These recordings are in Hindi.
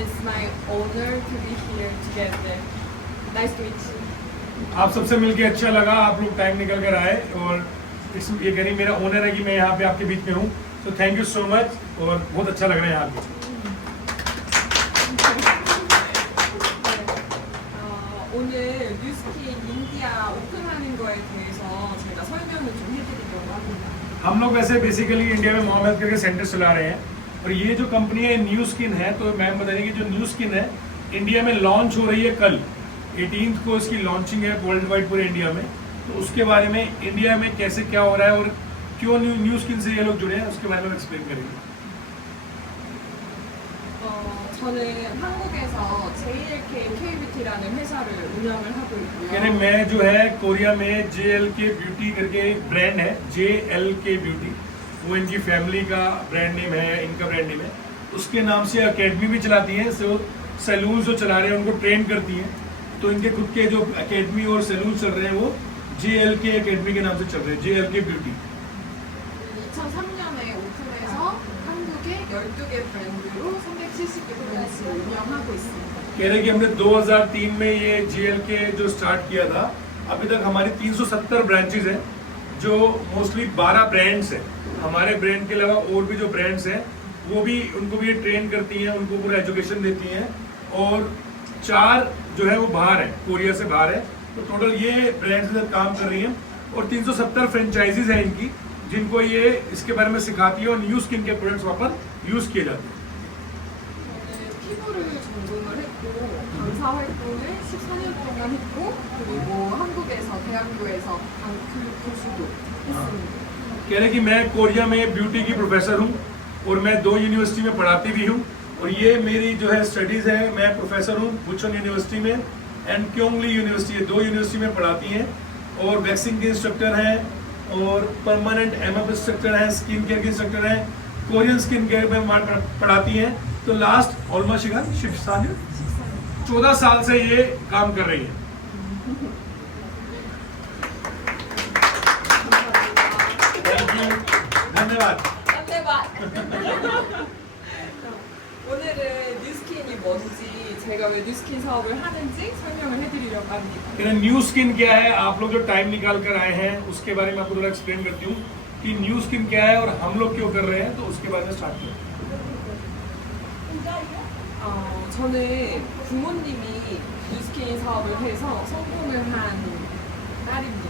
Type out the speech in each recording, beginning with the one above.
It's my honor to be here together. Nice to meet you. आप सबसे मिलके अच्छा लगा, आप लोग टाइम निकल कर आए और ये करीब मेरा ऑनर है कि मैं यहाँ पे आपके बीच में हूँ। तो थैंक यू सो मच और बहुत अच्छा लग रहा है यहाँ पे। 오늘 뉴스킨 인디아 오픈하는 거에 대해서 제가 설명을 좀 해드리려고 합니다. हम लोग वैसे बेसिकली इंडिया में मोहम्मद करके सेंटर चला रहे हैं और ये जो कंपनी है न्यू स्किन है। तो मैम बताइए कि जो न्यू स्किन है इंडिया में लॉन्च हो रही है कल 18 को इसकी लॉन्चिंग है वर्ल्ड वाइड पूरे इंडिया में। तो उसके बारे में इंडिया में कैसे क्या हो रहा है और क्यों न्यू स्किन से ये लोग जुड़े हैं उसके बारे में एक्सप्लेन करेंगे। 저는 한국에서 JLK K뷰티라는 회사를 운영을 하고 कह रहे 있고요. मैं जो है कोरिया में JLK ब्यूटी करके ब्रांड है, JLK ब्यूटी, वो इनकी फैमिली का ब्रांड नेम है, इनका ब्रांड नेम है। उसके नाम से एकेडमी भी चलाती हैं। सो सैलून जो चला रहे हैं उनको ट्रेन करती हैं। तो इनके खुद के जो एकेडमी और सैलून चल रहे हैं वो JLK एकेडमी के नाम से चल रहे हैं, JLK ब्यूटी। 2003년에 오픈해서 한국의 12개 브랜드로 370개 브랜드를 운영하고 있습니다. कह रहे कि हमने 2003 में ये JLK जो स्टार्ट किया था, अभी तक हमारी 370 ब्रांचेज हैं जो मोस्टली 12 ब्रांड्स हैं। हमारे ब्रांड के अलावा और भी जो ब्रांड्स हैं वो भी उनको भी ये ट्रेन करती हैं, उनको पूरा एजुकेशन देती हैं। और 4 जो है वो बाहर है, कोरिया से बाहर है। तो टोटल ये ब्रांड्स के साथ काम कर रही हैं और 370 फ्रेंचाइजीज हैं इनकी जिनको ये इसके बारे में सिखाती है और न्यू स्किन के प्रोडक्ट्स वहाँ पर यूज किए जाते हैं। 피부를 전공을 했고 강사 활동을 14년 동안 했고 그리고 한국에서 대학교에서 교육 교수도 했습니다. कह रहे कि मैं कोरिया में ब्यूटी की प्रोफेसर हूँ और मैं 2 यूनिवर्सिटी में पढ़ाती भी हूँ। और ये मेरी जो है स्टडीज़ है, मैं प्रोफेसर हूँ बुचन यूनिवर्सिटी में एंड क्योंगली यूनिवर्सिटी, ये 2 यूनिवर्सिटी में पढ़ाती हैं। और वैक्सिंग के इंस्ट्रक्टर हैं और परमानेंट MF इंस्ट्रक्टर हैं, स्किन केयर के इंस्ट्रक्टर हैं, कोरियन स्किन केयर में पढ़ाती हैं। तो लास्ट ऑलमोस्ट 14 साल से ये काम कर रही है। धन्यवाद। 오늘은 뉴스킨이 뭔지 제가 왜 뉴스킨 사업을 하는지 설명을 해드리려고 합니다. न्यू स्किन क्या है, आप लोग जो टाइम निकाल कर आए हैं उसके बारे में आपको थोड़ा एक्सप्लेन करती हूँ कि न्यू स्किन क्या है और हम लोग क्यों कर रहे हैं। तो उसके बारे में स्टार्ट किया। 저는 부모님이 뉴스킨 사업을 해서 성공을 한 딸입니다.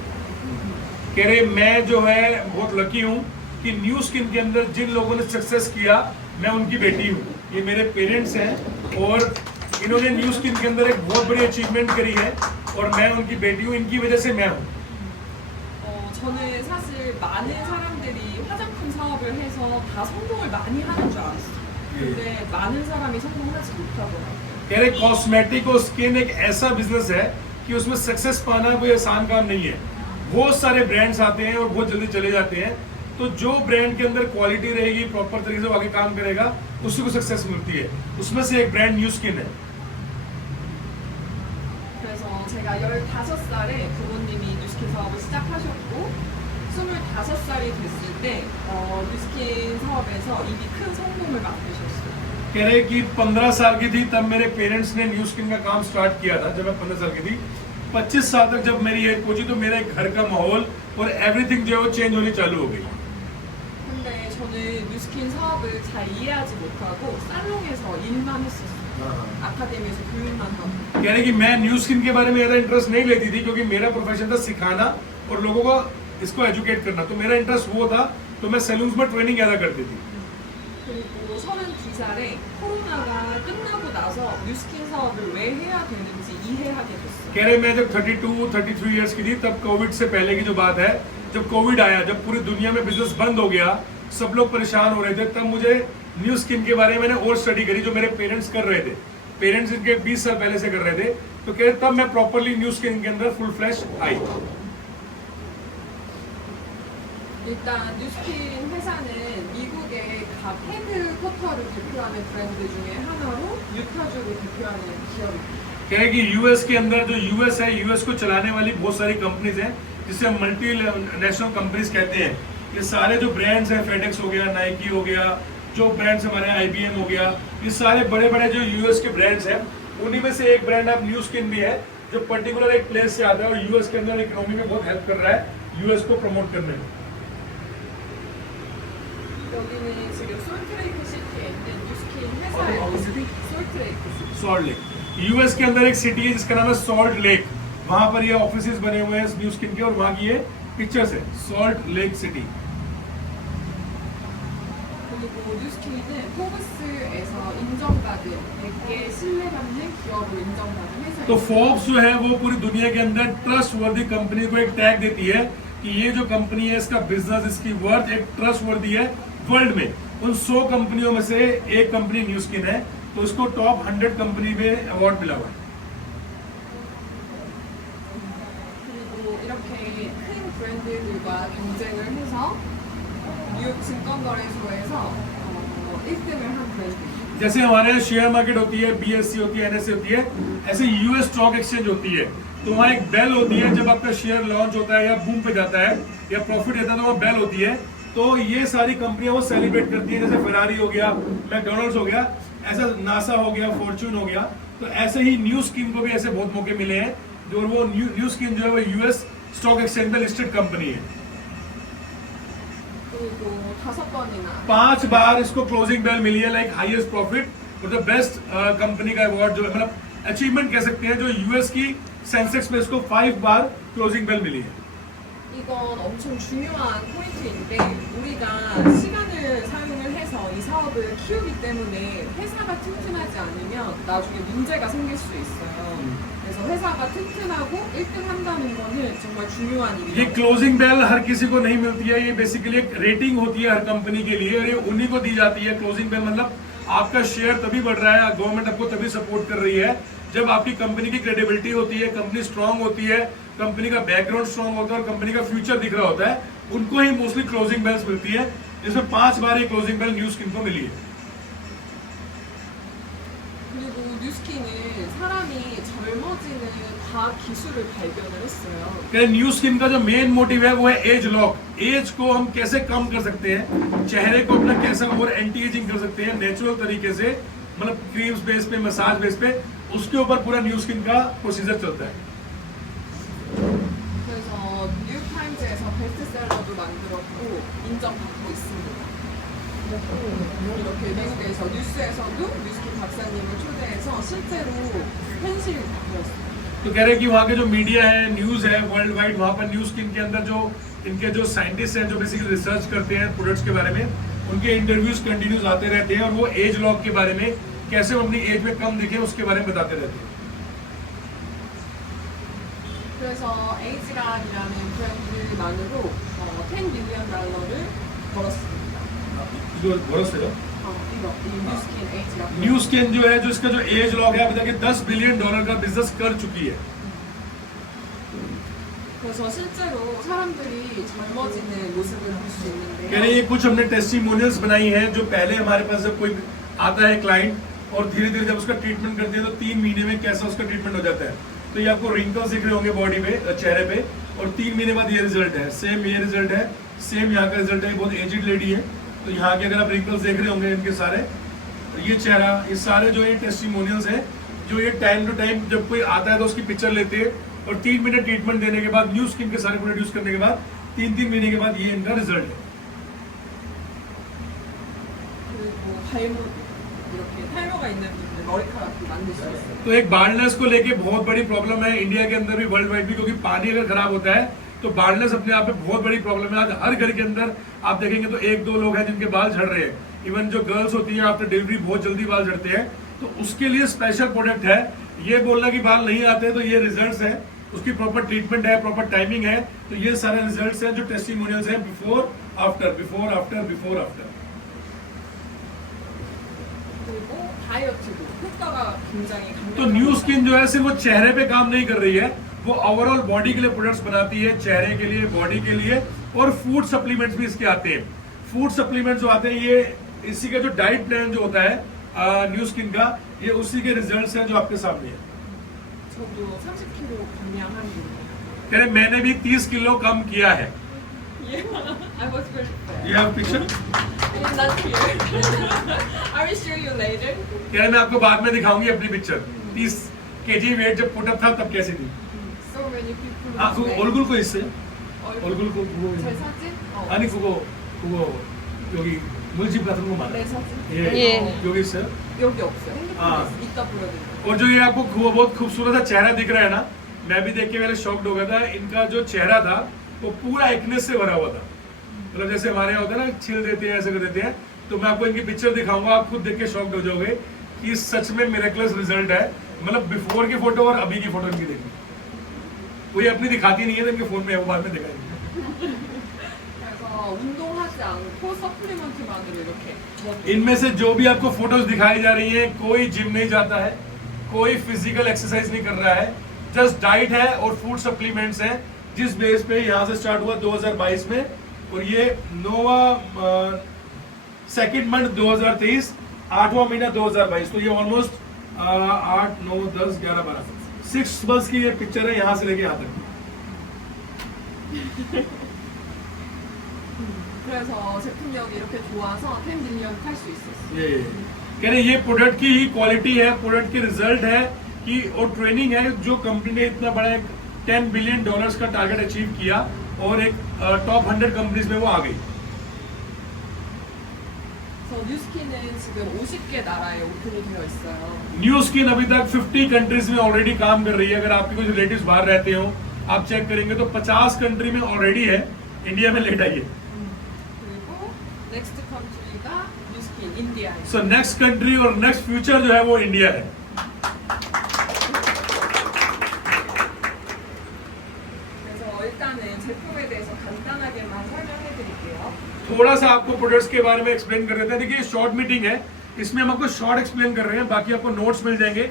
कह रहे मैं जो है बहुत लकी हूँ कि न्यू स्किन के अंदर जिन लोगों ने सक्सेस किया मैं उनकी बेटी हूँ। ये मेरे पेरेंट्स हैं और इन्होंने न्यू स्किन के अंदर एक बहुत बड़ी अचीवमेंट करी है और मैं उनकी बेटी हूँ, इनकी वजह से मैं हूँ। 저는 사실 많은 사람들이 화장품 사업을 해서 다 성공을 많이 하는 줄 알았어요. 근데 많은 사람이 성공하지 못하더라고요. कह रहे कॉस्मेटिक और स्किन एक ऐसा बिजनेस है कि उसमें सक्सेस पाना कोई आसान काम नहीं है। बहुत सारे ब्रांड्स आते हैं और बहुत जल्दी चले जाते हैं। तो जो ब्रांड के अंदर क्वालिटी रहेगी, प्रॉपर तरीके से वो आगे काम करेगा, उसी को सक्सेस मिलती है। उसमें से एक ब्रांड न्यू स्किन है। 그래서 제가 15살에 부모님이 뉴스킨 사업을 시작하셨고 25살이 됐을 때 뉴스킨 사업에서 이미 큰 성공을 맛보셨어요. कह रहे कि 15 साल की थी तब मेरे पेरेंट्स ने न्यू स्किन का काम स्टार्ट किया था। जब मैं 15 साल की थी, 25 साल तक जब मेरी एज पहुंची तो मेरे घर का माहौल और एवरीथिंग जो है वो चेंज होनी चालू हो गई। 근데 저는 뉴스킨 사업을 잘 이해하지 못하고 살롱에서 일만 했었어요. 아카데미에서 교육만 하고. कह रहे कि मैं न्यू स्किन के बारे में ज़्यादा इंटरेस्ट नहीं लेती थी क्योंकि मेरा प्रोफेशन था सिखाना और लोगों को इसको एजुकेट करना। तो मेरा इंटरेस्ट वो था, तो मैं सैलून्स में ट्रेनिंग ज़्यादा करती थी। 그리고 32살에 코로나가 끝나고 나서 뉴스킨 사업을 왜 해야 되는지 이해하게 됐어요. कह रहे मैं जब 32-33 इयर्स की थी तब कोविड से पहले की जो बात है, जब कोविड आया, जब पूरी दुनिया में बिजनेस बंद हो गया, सब लोग परेशान हो रहे थे, तब मुझे न्यू स्किन के बारे में मैंने और स्टडी करी जो मेरे पेरेंट्स कर रहे थे। पेरेंट्स इनके 20 साल पहले से कर रहे थे। तो कह रहे तब मैं प्रॉपरली न्यू स्किन के अंदर फुल फ्लैश आई। 일단 뉴스킨 회사는 미국의 각 헤드쿼터를 대표하는 브랜드 중에 하나로 유타주를 대표하는 기업입니다. कह रहे कि यूएस के अंदर जो यूएस है, यूएस को चलाने वाली बहुत सारी कंपनीज हैं जिसे मल्टी नेशनल कंपनीज कहते हैं। ये सारे जो ब्रांड्स हैं, फेडेक्स हो गया, नाइकी हो गया, जो ब्रांड्स हमारे IBM हो गया, ये सारे बड़े बड़े जो यूएस के ब्रांड्स हैं, उन्हीं में से एक ब्रांड आप न्यू स्किन भी है, जो पर्टिकुलर एक प्लेस से आता है और यूएस के अंदर इकोनॉमी में बहुत हेल्प कर रहा है यूएस को प्रमोट करने में। 여기는 지금 솔트레이크 시티에 있는 뉴스킨 회사예요. 솔트레이크 시티. सॉल्ट लेक यूएस के अंदर एक सिटी है जिसका नाम है सॉल्ट लेक, वहां पर ये ऑफिसेज बने हुए हैं न्यू स्किन के, और वहां की ये पिक्चर्स है सॉल्ट लेक सिटी। 그리고 뉴스킨은 포브스에서 인정받은 100개 신뢰받는 기업으로 인정받은 회사예요. तो फोर्ब्स जो है वो पूरी दुनिया के अंदर ट्रस्ट वर्दी कंपनी को एक टैग देती है कि ये जो कंपनी है इसका बिजनेस, इसकी वर्थ एक ट्रस्ट वर्दी है वर्ल्ड में। उन 100 कंपनियों में से एक कंपनी न्यू स्किन है, तो इसको टॉप 100 कंपनी में अवार्ड मिला हुआ है। 그리고 이렇게 큰 브랜드들과 경쟁을 해서 뉴욕 증권거래소에서 1등을 한 브랜드. जैसे हमारे यहाँ शेयर मार्केट होती है, BSE होती है, NSE होती है, ऐसे यूएस स्टॉक एक्सचेंज होती है। तो वहाँ एक बेल होती है, जब आपका शेयर लॉन्च होता है या बूम पे जाता है या प्रॉफिट आता है तो वहाँ बेल होती है। तो ये सारी कंपनियां वो सेलिब्रेट करती है, जैसे फेरारी हो गया, मैकडोनल्ड्स हो गया, ऐसा नासा हो गया, फॉर्च्यून हो गया। तो ऐसे ही न्यू स्किन को भी ऐसे बहुत मौके मिले हैं, जो वो न्यू स्किन जो है वो यूएस स्टॉक एक्सचेंज में लिस्टेड कंपनी है। 그리고 5번이나 5 बार इसको क्लोजिंग बेल मिली है, लाइक हाईएस्ट प्रॉफिट और द बेस्ट कंपनी का अवार्ड जो है, मतलब अचीवमेंट कह सकते हैं, जो यूएस की सेंसेक्स में इसको 5 बार क्लोजिंग बेल मिली है। 이건 엄청 중요한 포인트인데 우리가 시간을 사용을 해서 이 사업을 키우기 때문에 회사가 튼튼하지 않으면 나중에 문제가 생길 수 있어요. 그래서 회사가 튼튼하고 1등 한다는 거는 정말 중요한 ये 일이에요. क्लोजिंग बेल हर किसी को नहीं मिलती है, ये बेसिकली एक रेटिंग होती है हर कंपनी के लिए, और ये उन्हीं को दी जाती है। क्लोजिंग बेल मतलब आपका शेयर तभी बढ़ रहा है, गवर्नमेंट आपको तभी सपोर्ट कर रही है जब आपकी कंपनी की क्रेडिबिलिटी होती है, कंपनी स्ट्रांग होती है, कंपनी का बैकग्राउंड स्ट्रांग होता है और कंपनी का फ्यूचर दिख रहा होता है, उनको ही मोस्टली क्लोजिंग बेल्स मिलती है, जिसमें 5 बार ये क्लोजिंग बेल न्यू स्किन को मिली है। 그리고 뉴스킨은 사람이 젊어지는 과학 기술을 발견을 했어요. न्यू स्किन का जो मेन मोटिव है वो है एज लॉक। एज को हम कैसे कम कर सकते हैं, चेहरे को अपना कैसे और एंटी एजिंग कर सकते हैं नेचुरल तरीके से, मतलब क्रीम्स बेस पे, मसाज बेस पे, उसके ऊपर पूरा न्यू स्किन का प्रोसीजर चलता है। 그래서 뉴욕타임즈에서 베스트셀러도 만들었고 인정받고 있습니다. 이렇게 미국에서 뉴스에서도 뉴스킨 박사님을 초대해서 실제로 현실을 보였어요. तो कह रहे हैं कि वहाँ के जो मीडिया है, न्यूज है वर्ल्ड वाइड, वहाँ पर न्यू स्किन के अंदर जो इनके जो साइंटिस्ट हैं जो बेसिकली रिसर्च करते हैं प्रोडक्ट्स के बारे में, उनके इंटरव्यूज कंटिन्यूस आते रहते हैं और वो एज लॉक के बारे में, कैसे हम अपनी एज में कम दिखे उसके बारे में बताते रहते हैं। 그래서 에이지란이라는 브랜드만으로 $10 밀리언 벌었습니다. जो भरोसे है 이거 이 뉴스킨 에이지란. न्यू स्किन जो है, जो इसका जो एज लॉक है, अभी तक ये $10 बिलियन का बिजनेस कर चुकी है। 그래서 실제로 사람들이 젊어지는 모습을 볼 수 कह रहे 있는데요. ये कुछ हमने टेस्टिमोनियल्स बनाई हैं, जो पहले हमारे पास जब कोई आता है क्लाइंट और धीरे धीरे जब उसका ट्रीटमेंट करते हैं तो 3 महीने में कैसा उसका ट्रीटमेंट हो जाता है। तो ये आपको रिंकल्स दिख रहे होंगे बॉडी पे, चेहरे पे, और 3 महीने बाद ये रिजल्ट है, सेम ये रिजल्ट है, सेम यहाँ का रिजल्ट है। बहुत एजिड लेडी है, तो यहाँ के अगर आप रिंकल्स देख रहे होंगे इनके सारे, तो ये चेहरा, ये सारे जो ये टेस्टिमोनियल्स हैं, जो ये टाइम टू टाइम जब कोई आता है तो उसकी पिक्चर लेते हैं और 3 महीने ट्रीटमेंट देने के बाद, न्यू स्किन के सारे प्रोड्यूस करने के बाद 3 महीने के बाद ये इनका रिजल्ट है। 그리고 발목 이렇게 탈모가 있는 분들 머리카락도 만들 수 있어요. तो एक बार्डनेस को लेके बहुत बड़ी प्रॉब्लम है इंडिया के अंदर भी, वर्ल्ड वाइड भी, क्योंकि पानी अगर खराब होता है तो बार्डनेस अपने आप में बहुत बड़ी प्रॉब्लम है। आज हर घर के अंदर आप देखेंगे तो 1-2 लोग हैं जिनके बाल झड़ रहे हैं। इवन जो गर्ल्स होती हैं आफ्टर डिलीवरी बहुत जल्दी बाल झड़ते हैं, तो उसके लिए स्पेशल प्रोडक्ट है। ये बोलना कि बाल नहीं आते, तो ये रिजल्ट्स है, उसकी प्रॉपर ट्रीटमेंट है, प्रॉपर टाइमिंग है। तो ये सारे रिजल्ट्स हैं जो टेस्टिमोनियल्स हैं, before after, before after, before after. 그리고 다이어트도 효과가 굉장히 तो 강력합니다. न्यू स्किन जो है सिर्फ वो चेहरे पे काम नहीं कर रही है, वो ओवरऑल बॉडी के लिए प्रोडक्ट्स बनाती है, चेहरे के लिए, बॉडी के लिए, और फूड सप्लीमेंट्स भी इसके आते हैं। फूड सप्लीमेंट्स जो आते हैं, ये इसी का जो डाइट प्लान जो होता है न्यू स्किन का, ये उसी के रिजल्ट्स हैं जो आपके सामने है। 저도 30kg 감량한 이유예요. कह रहे मैंने भी 30 किलो कम किया है। Yeah, I was very bad. You have picture? It's not here. I will show you later. कह रहे मैं आपको बाद में दिखाऊंगी अपनी पिक्चर 30 kg वेट जब पुटअप था तब कैसी थी So many people. 아 그거 얼굴 거 있어요? 얼굴 거 제 그거 사진? 아니 그거 여기 물집 같은 거 내 많아요 사진? 예 예. 여기 있어요? 여기 없어요. 핸드폰에 아. 있어. 이따 보여드릴게요. और जो ये आपको बहुत खूबसूरत सा चेहरा दिख रहा है ना मैं भी देख के पहले शॉक्ड हो गया था इनका जो चेहरा था वो पूरा एक्नेस से भरा हुआ था मतलब जैसे हमारे यहाँ होता है ना छिल देते हैं ऐसे कर देते हैं तो मैं आपको इनकी पिक्चर दिखाऊंगा आप खुद देख के शॉक्ड हो जाओगे कि सच में मिरेकलस रिजल्ट है मतलब बिफोर की फोटो और अभी की फोटो इनकी देखी वो ये अपनी दिखाती नहीं है तो इनके फोन में है वो बाद में दिखाएंगे 그래서 운동하지 않고 서플리먼트만으로 이렇게 먹고 इनमें से जो भी आपको फोटोज दिखाई जा रही हैं कोई जिम नहीं जाता है कोई फिजिकल एक्सरसाइज नहीं कर रहा है जस्ट डाइट है और फूड सप्लीमेंट्स हैं जिस बेस पे यहाँ से स्टार्ट हुआ 2022 में और ये नोवा सेकेंड मंथ 2023 8वां महीना 2022 तो ये ऑलमोस्ट 8 9 10 11 12 6 मंथ्स की ये पिक्चर है यहाँ से लेके यहाँ तक 그래서 제품력이 이렇게 좋아서 템 딜리언 탈 수 있었어요. ये कह रहे ये प्रोडक्ट की ही क्वालिटी है प्रोडक्ट की रिजल्ट है कि और ट्रेनिंग है जो कंपनी ने इतना बड़ा एक $10 बिलियन का टारगेट अचीव किया और एक टॉप 100 कंपनीज में वो आ गई 그래서 뉴스킨은 지금 50개 나라에 오픈이 되어 있어요. न्यू स्किन अभी तक 50 कंट्रीज में ऑलरेडी काम कर रही है अगर आपके कुछ रिलेटिव्स बाहर रहते हो आप चेक करेंगे तो 50 कंट्री में ऑलरेडी है इंडिया में लेट आई है 그리고 넥스트 컨트리가 뉴스킨 인디아예요. सो नेक्स्ट कंट्री और नेक्स्ट फ्यूचर जो है वो इंडिया है 그래서 일단은 제품에 대해서 간단하게만 설명해 드릴게요. थोड़ा सा आपको प्रोडक्ट्स के बारे में एक्सप्लेन कर देते हैं देखिए शॉर्ट मीटिंग है इसमें हम आपको शॉर्ट एक्सप्लेन कर रहे हैं बाकी आपको नोट्स मिल जाएंगे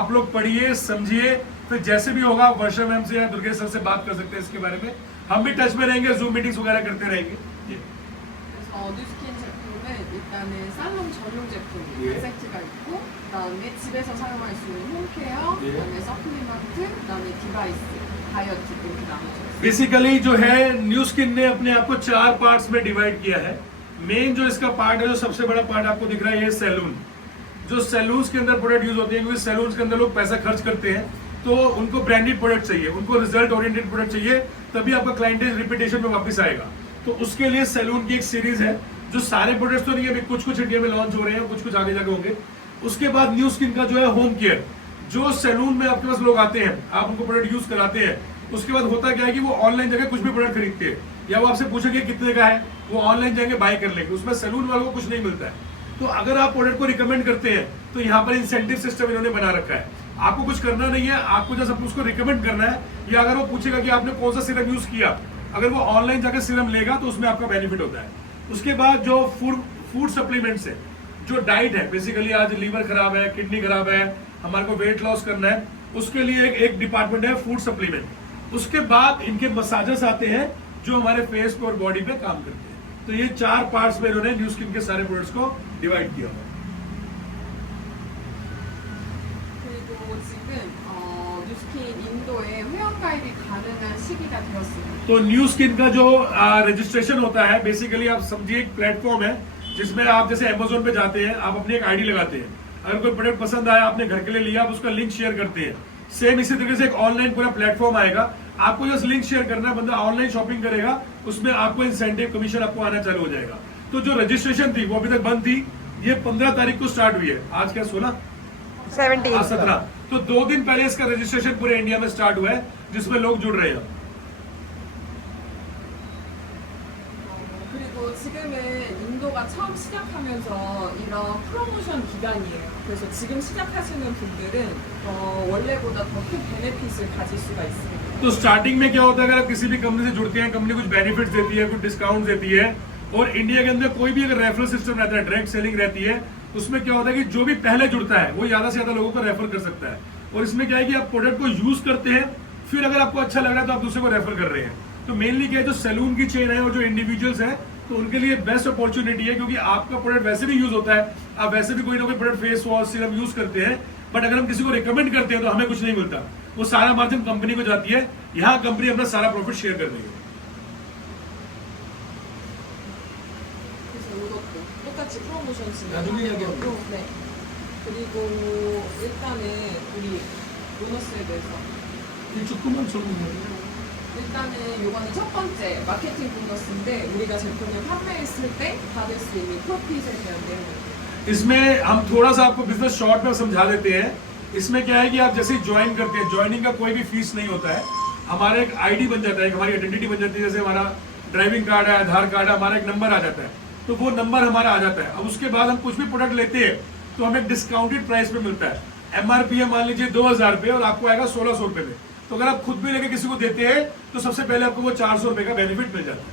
आप लोग पढ़िए समझिए फिर जैसे भी होगा आप वर्षा मैम से या दुर्गेश सर से बात कर सकते हैं इसके बारे में हम भी टच में रहेंगे जूम मीटिंग्स वगैरह करते रहेंगे जी। 그래서 뉴스킨 제품은 일단은 살롱 전용 제품이 예. 한 세트가 있고 그다음에 집에서 사용할 수 있는 홈케어, 예. 그다음에 서플리먼트, 그다음에 디바이스, 다이어트 이렇게 나눠져 있어요. बेसिकली जो है न्यू स्किन ने अपने आप को 4 पार्ट्स में डिवाइड किया है मेन जो इसका पार्ट है जो सबसे बड़ा पार्ट आपको दिख रहा है ये सैलून जो सैलून्स के अंदर प्रोडक्ट यूज होते हैं क्योंकि सैलून्स के अंदर लोग पैसा खर्च करते हैं तो उनको ब्रांडेड प्रोडक्ट चाहिए उनको रिजल्ट ओरिएंटेड प्रोडक्ट चाहिए तभी आपका क्लाइंटेज रिपीटेशन में वापस आएगा तो उसके लिए सैलून की एक सीरीज है जो सारे प्रोडक्ट्स तो नहीं है अभी कुछ कुछ इंडिया में लॉन्च हो रहे हैं कुछ कुछ आगे जाके होंगे उसके बाद न्यू स्किन का जो है होम केयर जो सैलून में आपके पास लोग आते हैं आप उनको प्रोडक्ट यूज कराते हैं उसके बाद होता क्या है कि वो ऑनलाइन जगह कुछ भी प्रोडक्ट खरीदते हैं या वो आपसे पूछेंगे कितने का है वो ऑनलाइन जाएंगे बाय कर लेंगे उसमें सैलून वालों को कुछ नहीं मिलता है तो अगर आप प्रोडक्ट को रिकमेंड करते हैं तो यहाँ पर इंसेंटिव सिस्टम इन्होंने बना रखा है आपको कुछ करना नहीं है आपको जैसे उसको रिकमेंड करना है या अगर वो पूछेगा कि आपने कौन सा सिरम यूज किया अगर वो ऑनलाइन जाकर सिरम लेगा तो उसमें आपका बेनिफिट होता है उसके बाद जो फूड सप्लीमेंट्स है जो डाइट है बेसिकली आज लीवर खराब है किडनी खराब है हमारे को वेट लॉस करना है उसके लिए एक डिपार्टमेंट है फूड सप्लीमेंट उसके बाद इनके मसाजेस आते हैं जो हमारे फेस पे और बॉडी पे काम करते हैं तो ये 4 पार्ट्स में इन्होंने न्यू स्किन के सारे प्रोडक्ट्स को डिवाइड किया हुआ है 그리고 지금 뉴스킨 인도에 회원가입이 가능한 시기가 되었습니다. तो न्यू स्किन का जो रजिस्ट्रेशन होता है बेसिकली आप समझिए एक प्लेटफॉर्म है जिसमें आप जैसे अमेजोन पे जाते हैं आप अपनी एक आईडी लगाते हैं अगर कोई प्रोडक्ट पसंद आया आपने घर के लिए लिया आप उसका लिंक शेयर करते हैं सेम इसी तरीके से एक ऑनलाइन पूरा प्लेटफॉर्म आएगा आपको जस्ट लिंक शेयर करना है बंदा ऑनलाइन शॉपिंग करेगा उसमें आपको इंसेंटिव कमीशन आपको आना चालू हो जाएगा तो जो रजिस्ट्रेशन थी वो अभी तक बंद थी ये 15 तारीख को स्टार्ट हुई है आज क्या 16 17 आज 17 तो 2 दिन पहले इसका रजिस्ट्रेशन पूरे इंडिया में स्टार्ट हुआ है जिसमें लोग जुड़ रहे हैं 그리고 지금은 인도가 처음 시작하면서 이런 프로모션 기간이에요. 그래서 지금 시작하시는 분들은 원래보다 더 큰 베네핏을 가질 수가 있습니다. तो स्टार्टिंग में क्या होता है अगर आप किसी भी कंपनी से जुड़ते हैं कंपनी कुछ बेनिफिट्स देती है कुछ डिस्काउंट देती है और इंडिया के अंदर कोई भी अगर रेफरल सिस्टम रहता है डायरेक्ट सेलिंग रहती है उसमें क्या होता है कि जो भी पहले जुड़ता है वो ज्यादा से ज्यादा लोगों को रेफर कर सकता है और इसमें क्या है कि आप प्रोडक्ट को यूज करते हैं फिर अगर आपको अच्छा लग रहा है तो आप दूसरे को रेफर कर रहे हैं तो मेनली क्या है जो सैलून की चेन है और जो इंडिविजुअल्स हैं तो उनके लिए बेस्ट अपॉर्चुनिटी है क्योंकि आपका प्रोडक्ट वैसे भी यूज होता है आप वैसे भी कोई ना कोई product face wash serum use करते हैं बट अगर हम किसी को रिकमेंड करते हैं तो हमें कुछ नहीं मिलता वो सारा मार्जिन कंपनी को जाती है यहाँ कंपनी अपना सारा प्रॉफिट शेयर कर रही है 같이 프로모션 나중에 진행하는 얘기하면 것도 네. 그리고 일단은 우리 보너스에 대해서 ये 조금만 설명해. 일단은 요거는 첫 번째 마케팅 보너스인데 우리가 제품을 판매했을 때 받을 수 있는 프로핏에 대한 내용입니다. इसमें हम थोड़ा सा आपको बिजनेस शॉर्ट में समझा देते हैं। इसमें क्या है कि आप जैसे ज्वाइन करते हैं, ज्वाइनिंग का कोई भी फीस नहीं होता है। हमारा एक आईडी बन जाता है, हमारी आइडेंटिटी बन जाती है। जैसे हमारा ड्राइविंग कार्ड है, आधार कार्ड है, हमारा एक नंबर आ जाता है, तो वो नंबर हमारा आ जाता है। अब उसके बाद हम कुछ भी प्रोडक्ट लेते हैं तो हमें डिस्काउंटेड प्राइस पे मिलता है। एमआरपी है मान लीजिए 2000 रुपए और आपको आएगा 1600 रुपए में। तो अगर आप खुद भी लेके किसी को देते हैं तो सबसे पहले आपको वो 400 रुपए का बेनिफिट मिल जाता है।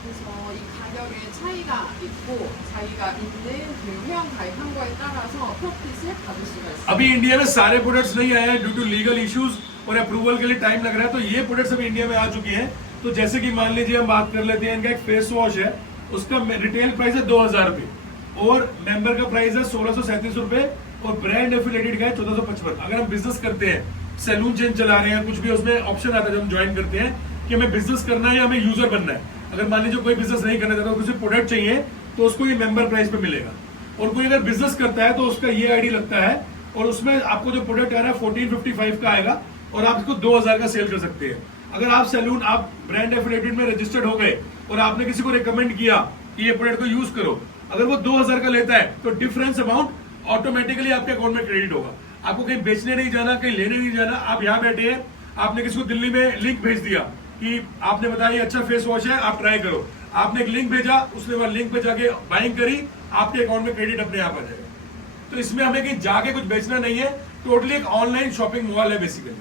그래서 이 가격에 차이가 있고 자기가 있는 그 회원 가입한 거에 따라서 프로핏을 받을 수가 있어요. अभी इंडिया में सारे प्रोडक्ट्स नहीं आए हैं ड्यू टू लीगल इश्यूज और अप्रूवल के लिए टाइम लग रहा है। तो ये प्रोडक्ट्स अभी इंडिया में आ चुके हैं। तो जैसे कि मान लीजिए हम बात कर लेते हैं, इनका एक फेस वॉश है, उसका रिटेल प्राइस है 2000 रुपए और मेंबर का प्राइस है 1637 रुपए और ब्रांड एफिलिएटेड का है 1455। अगर हम बिजनेस करते हैं, सैलून चेन चला रहे हैं, कुछ भी उसमें ऑप्शन आता है जब हम ज्वाइन करते हैं कि हमें बिजनेस करना है या हमें यूजर बनना है। अगर मान लीजिए कोई बिजनेस नहीं करना चाहता, उसे प्रोडक्ट चाहिए तो उसको ये मेंबर प्राइस पे मिलेगा। और कोई अगर बिजनेस करता है तो उसका ये आईडी लगता है और उसमें आपको जो प्रोडक्ट आ रहा है 1455 का आएगा और आप इसको 2000 का सेल कर सकते हैं। अगर आप सैलून, आप ब्रांड एफिलिएटेड में रजिस्टर्ड हो गए और आपने किसी को रिकमेंड किया कि ये प्रोडक्ट को यूज करो, अगर वो 2000 का लेता है तो डिफरेंस अमाउंट ऑटोमेटिकली आपके अकाउंट में क्रेडिट होगा। आपको कहीं बेचने नहीं जाना, कहीं लेने नहीं जाना। आप यहाँ बैठे हैं, आपने किसी को दिल्ली में लिंक भेज दिया कि आपने बताया ये अच्छा फेस वॉश है, आप ट्राई करो। आपने एक लिंक भेजा, उसने वो लिंक पे जाके बाइंग करी, आपके अकाउंट में क्रेडिट अपने आप आ जाएगा। तो इसमें हमें कहीं जाके कुछ बेचना नहीं है, टोटली एक ऑनलाइन शॉपिंग मॉल है बेसिकली।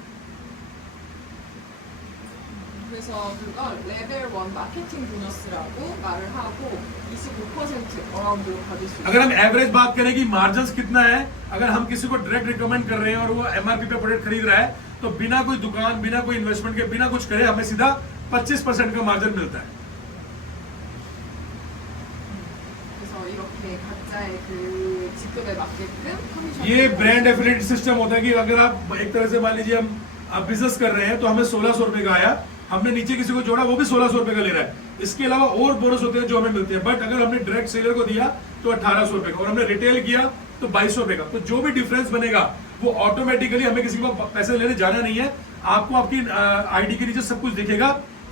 그래서 그걸 레벨 1 마케팅 보너스라고 말을 하고 25% 어라운드로 받을 수 있어요. अगर हम एवरेज बात करें कि मार्जिन कितना है, अगर हम किसी को डायरेक्ट रिकमेंड कर रहे हैं और वो एमआरपी पे प्रोडक्ट खरीद रहा है तो बिना कोई दुकान, बिना कोई इन्वेस्टमेंट के, बिना कुछ करे हमें सीधा 25% का मार्जिन मिलता है। 그래서 이렇게 각자의 그 직급에 맞게끔 커미션 ये ब्रांड एफिलिएट सिस्टम होता है कि अगर आप एक तरह से मान लीजिए हम बिजनेस कर रहे हैं तो हमें 1600 रुपए का आया, हमने नीचे किसी को जोड़ा, वो भी 1600 रुपए का ले रहा है। इसके अलावा और बोनस होते हैं जो हमें मिलते हैं। बट अगर हमने डायरेक्ट सेलर को दिया तो 1800 रुपए का और हमने रिटेल किया तो 2200 रुपए का। तो जो भी डिफरेंस बनेगा वो ऑटोमेटिकली, हमें किसी को पैसे लेने जाना नहीं है। आपको आपकी आईडी के नीचे सब कुछ दिखेगा,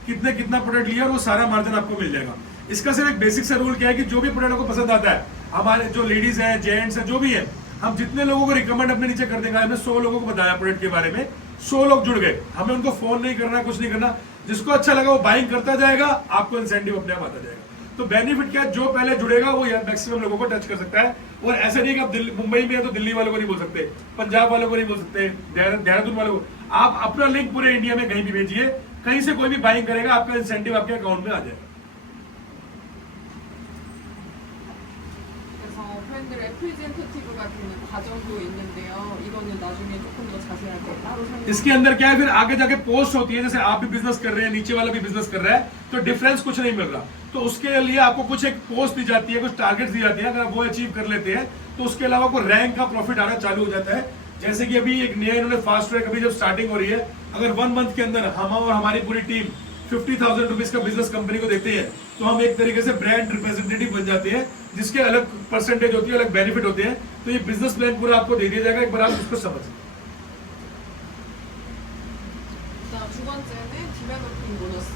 कितना प्रोडक्ट लिया और वो सारा मार्जिन आपको मिल जाएगा। इसका सिर्फ एक बेसिक सा रूल क्या है कि जो भी प्रोडक्ट आपको पसंद आता है, हमारे जो लेडीज हैं, जेंट्स हैं, जो भी है, हम जितने लोगों को रिकमेंड अपने नीचे कर देंगे। हमने 100 लोगों को बताया प्रोडक्ट के बारे में, 100 लोग जुड़ गए, हमें उनको फोन नहीं करना, कुछ नहीं करना। जिसको अच्छा लगा वो बाइंग करता जाएगा, आपको इंसेंटिव अपने आप आता जाएगा। तो बेनिफिट क्या है, जो पहले जुड़ेगा वो मैक्सिमम लोगों को टच कर सकता है। और ऐसा नहीं कि आप मुंबई में है तो दिल्ली वालों को नहीं बोल सकते, पंजाब वालों को नहीं बोल सकते, देहरादून वालों को। आप अपना लिंक पूरे इंडिया में कहीं भी भेजिए, कहीं से कोई भी बाइंग करेगा, आपका इंसेंटिव आपके अकाउंट में आ जाएगा। 그래서 브랜드 레프리젠테티브가 되는 과정도 있는데요. 이거는 나중에 조금 더 자세하게 따로 설명. इसके अंदर क्या है, फिर आगे जाके पोस्ट होती है। जैसे आप भी बिजनेस कर रहे हैं, नीचे वाला भी बिजनेस कर रहा है, तो डिफरेंस कुछ नहीं मिल रहा। तो उसके लिए आपको कुछ एक पोस्ट दी जाती है, कुछ टारगेट्स दी जाती है। अगर आप वो अचीव कर लेते हैं तो उसके अलावा कोई रैंक का प्रॉफिट आना चालू हो जाता है। जैसे कि अभी एक नया इन्होंने फास्ट ट्रैक अभी जब स्टार्टिंग हो रही है, अगर 1 मंथ के अंदर हम और हमारी पूरी टीम 50,000 रुपीज का बिजनेस कंपनी को देते हैं तो हम एक तरीके से ब्रांड रिप्रेजेंटेटिव बन जाते हैं, जिसके अलग परसेंटेज होती है, अलग बेनिफिट होते हैं। तो ये बिजनेस प्लान पूरा आपको दे दिया जाएगा, एक बार आप उसको समझिए। 그다음 두 번째는 디벨로핑 보너스.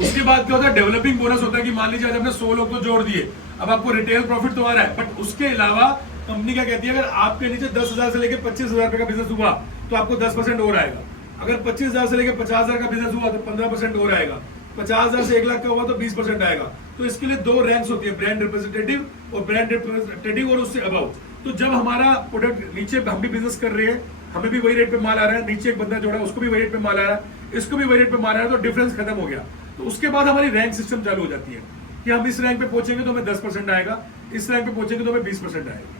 उसके बाद क्या होता है, डेवलपिंग बोनस होता है कि मान लीजिए आज हमने 100 लोग को जोड़ दिए, अब आपको रिटेल प्रॉफिट तो आ रहा है, बट उसके अलावा कंपनी क्या कहती है, अगर आपके नीचे 10,000 से लेकर 25,000 रुपए का बिजनेस हुआ तो आपको 10% और आएगा। अगर 25,000 से लेकर 50,000 का बिजनेस हुआ तो 15% और आएगा। 50,000 से 1 लाख का हुआ तो 20% आएगा। तो इसके लिए 2 रैंक्स होती है, ब्रांड रिप्रेजेंटेटिव और ब्रांड रिप्रेजेंटेटिव और उससे अबाउ। तो जब हमारा प्रोडक्ट नीचे, हम भी बिजनेस कर रहे हैं, हमें भी वही रेट पे माल आ रहा है, नीचे एक बंदा जोड़ा उसको भी वही रेट पे माल आ रहा है, इसको भी वही रेट पे माल आ रहा है, तो डिफरेंस खत्म हो गया। तो उसके बाद हमारी रैंक सिस्टम चालू हो जाती है कि हम इस रैंक पे पहुंचेंगे तो हमें 10% आएगा, इस रैंक पे पहुंचेंगे तो हमें 20% आएगा।